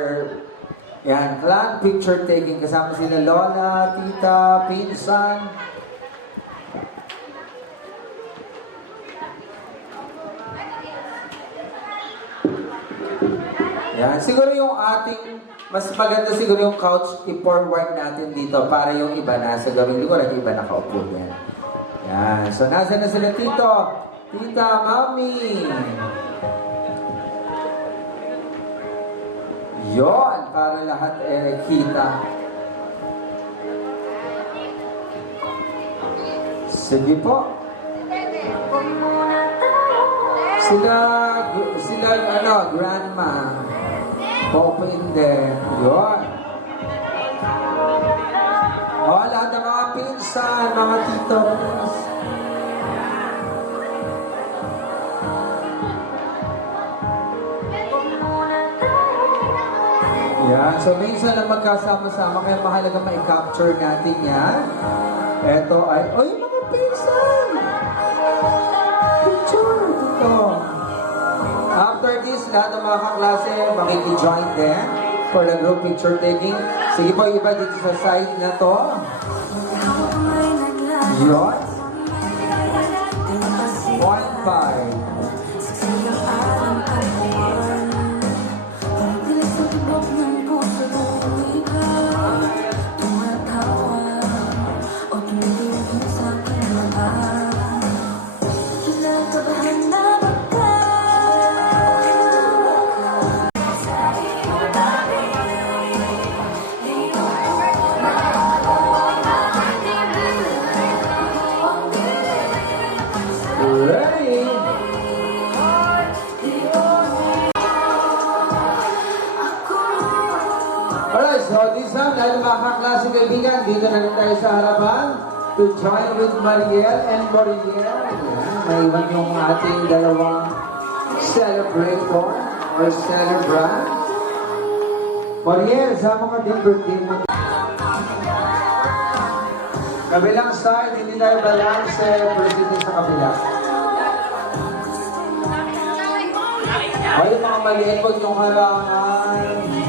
clan picture taking. Kasama sila lola, tita, pinsan. Siguro yung ating mas maganda siguro yung couch i-forward natin dito para yung iba nasa gawing lugar at iba nakaupo yan. So nasa na sila tito, tita, mami. Yon, para lahat kita. Sige po. Sila grandma. Open there. Yun. Lahat ng mga pinsan, mga titos. So minsan na magkasama-sama, kaya mahalaga ma-capture natin yan. Ito ay, yung mga pinsan! Picture! Ito. After this, lahat ng mga kaklase makiki-join din for the group picture taking. Sige po, iba dito sa side na to. Yun. 1-5. So this time, dahil mga kaklase kaibigan, dito na rin tayo sa harapan to join with Mariel and Moriel. May iwan yung ating dalawang celebrator or celebrant. Moriel, sama ka din birthday mo. Kabilang side, hindi tayo balance, birthday sa kabila. O yung mga maliit, huwag yung harangan.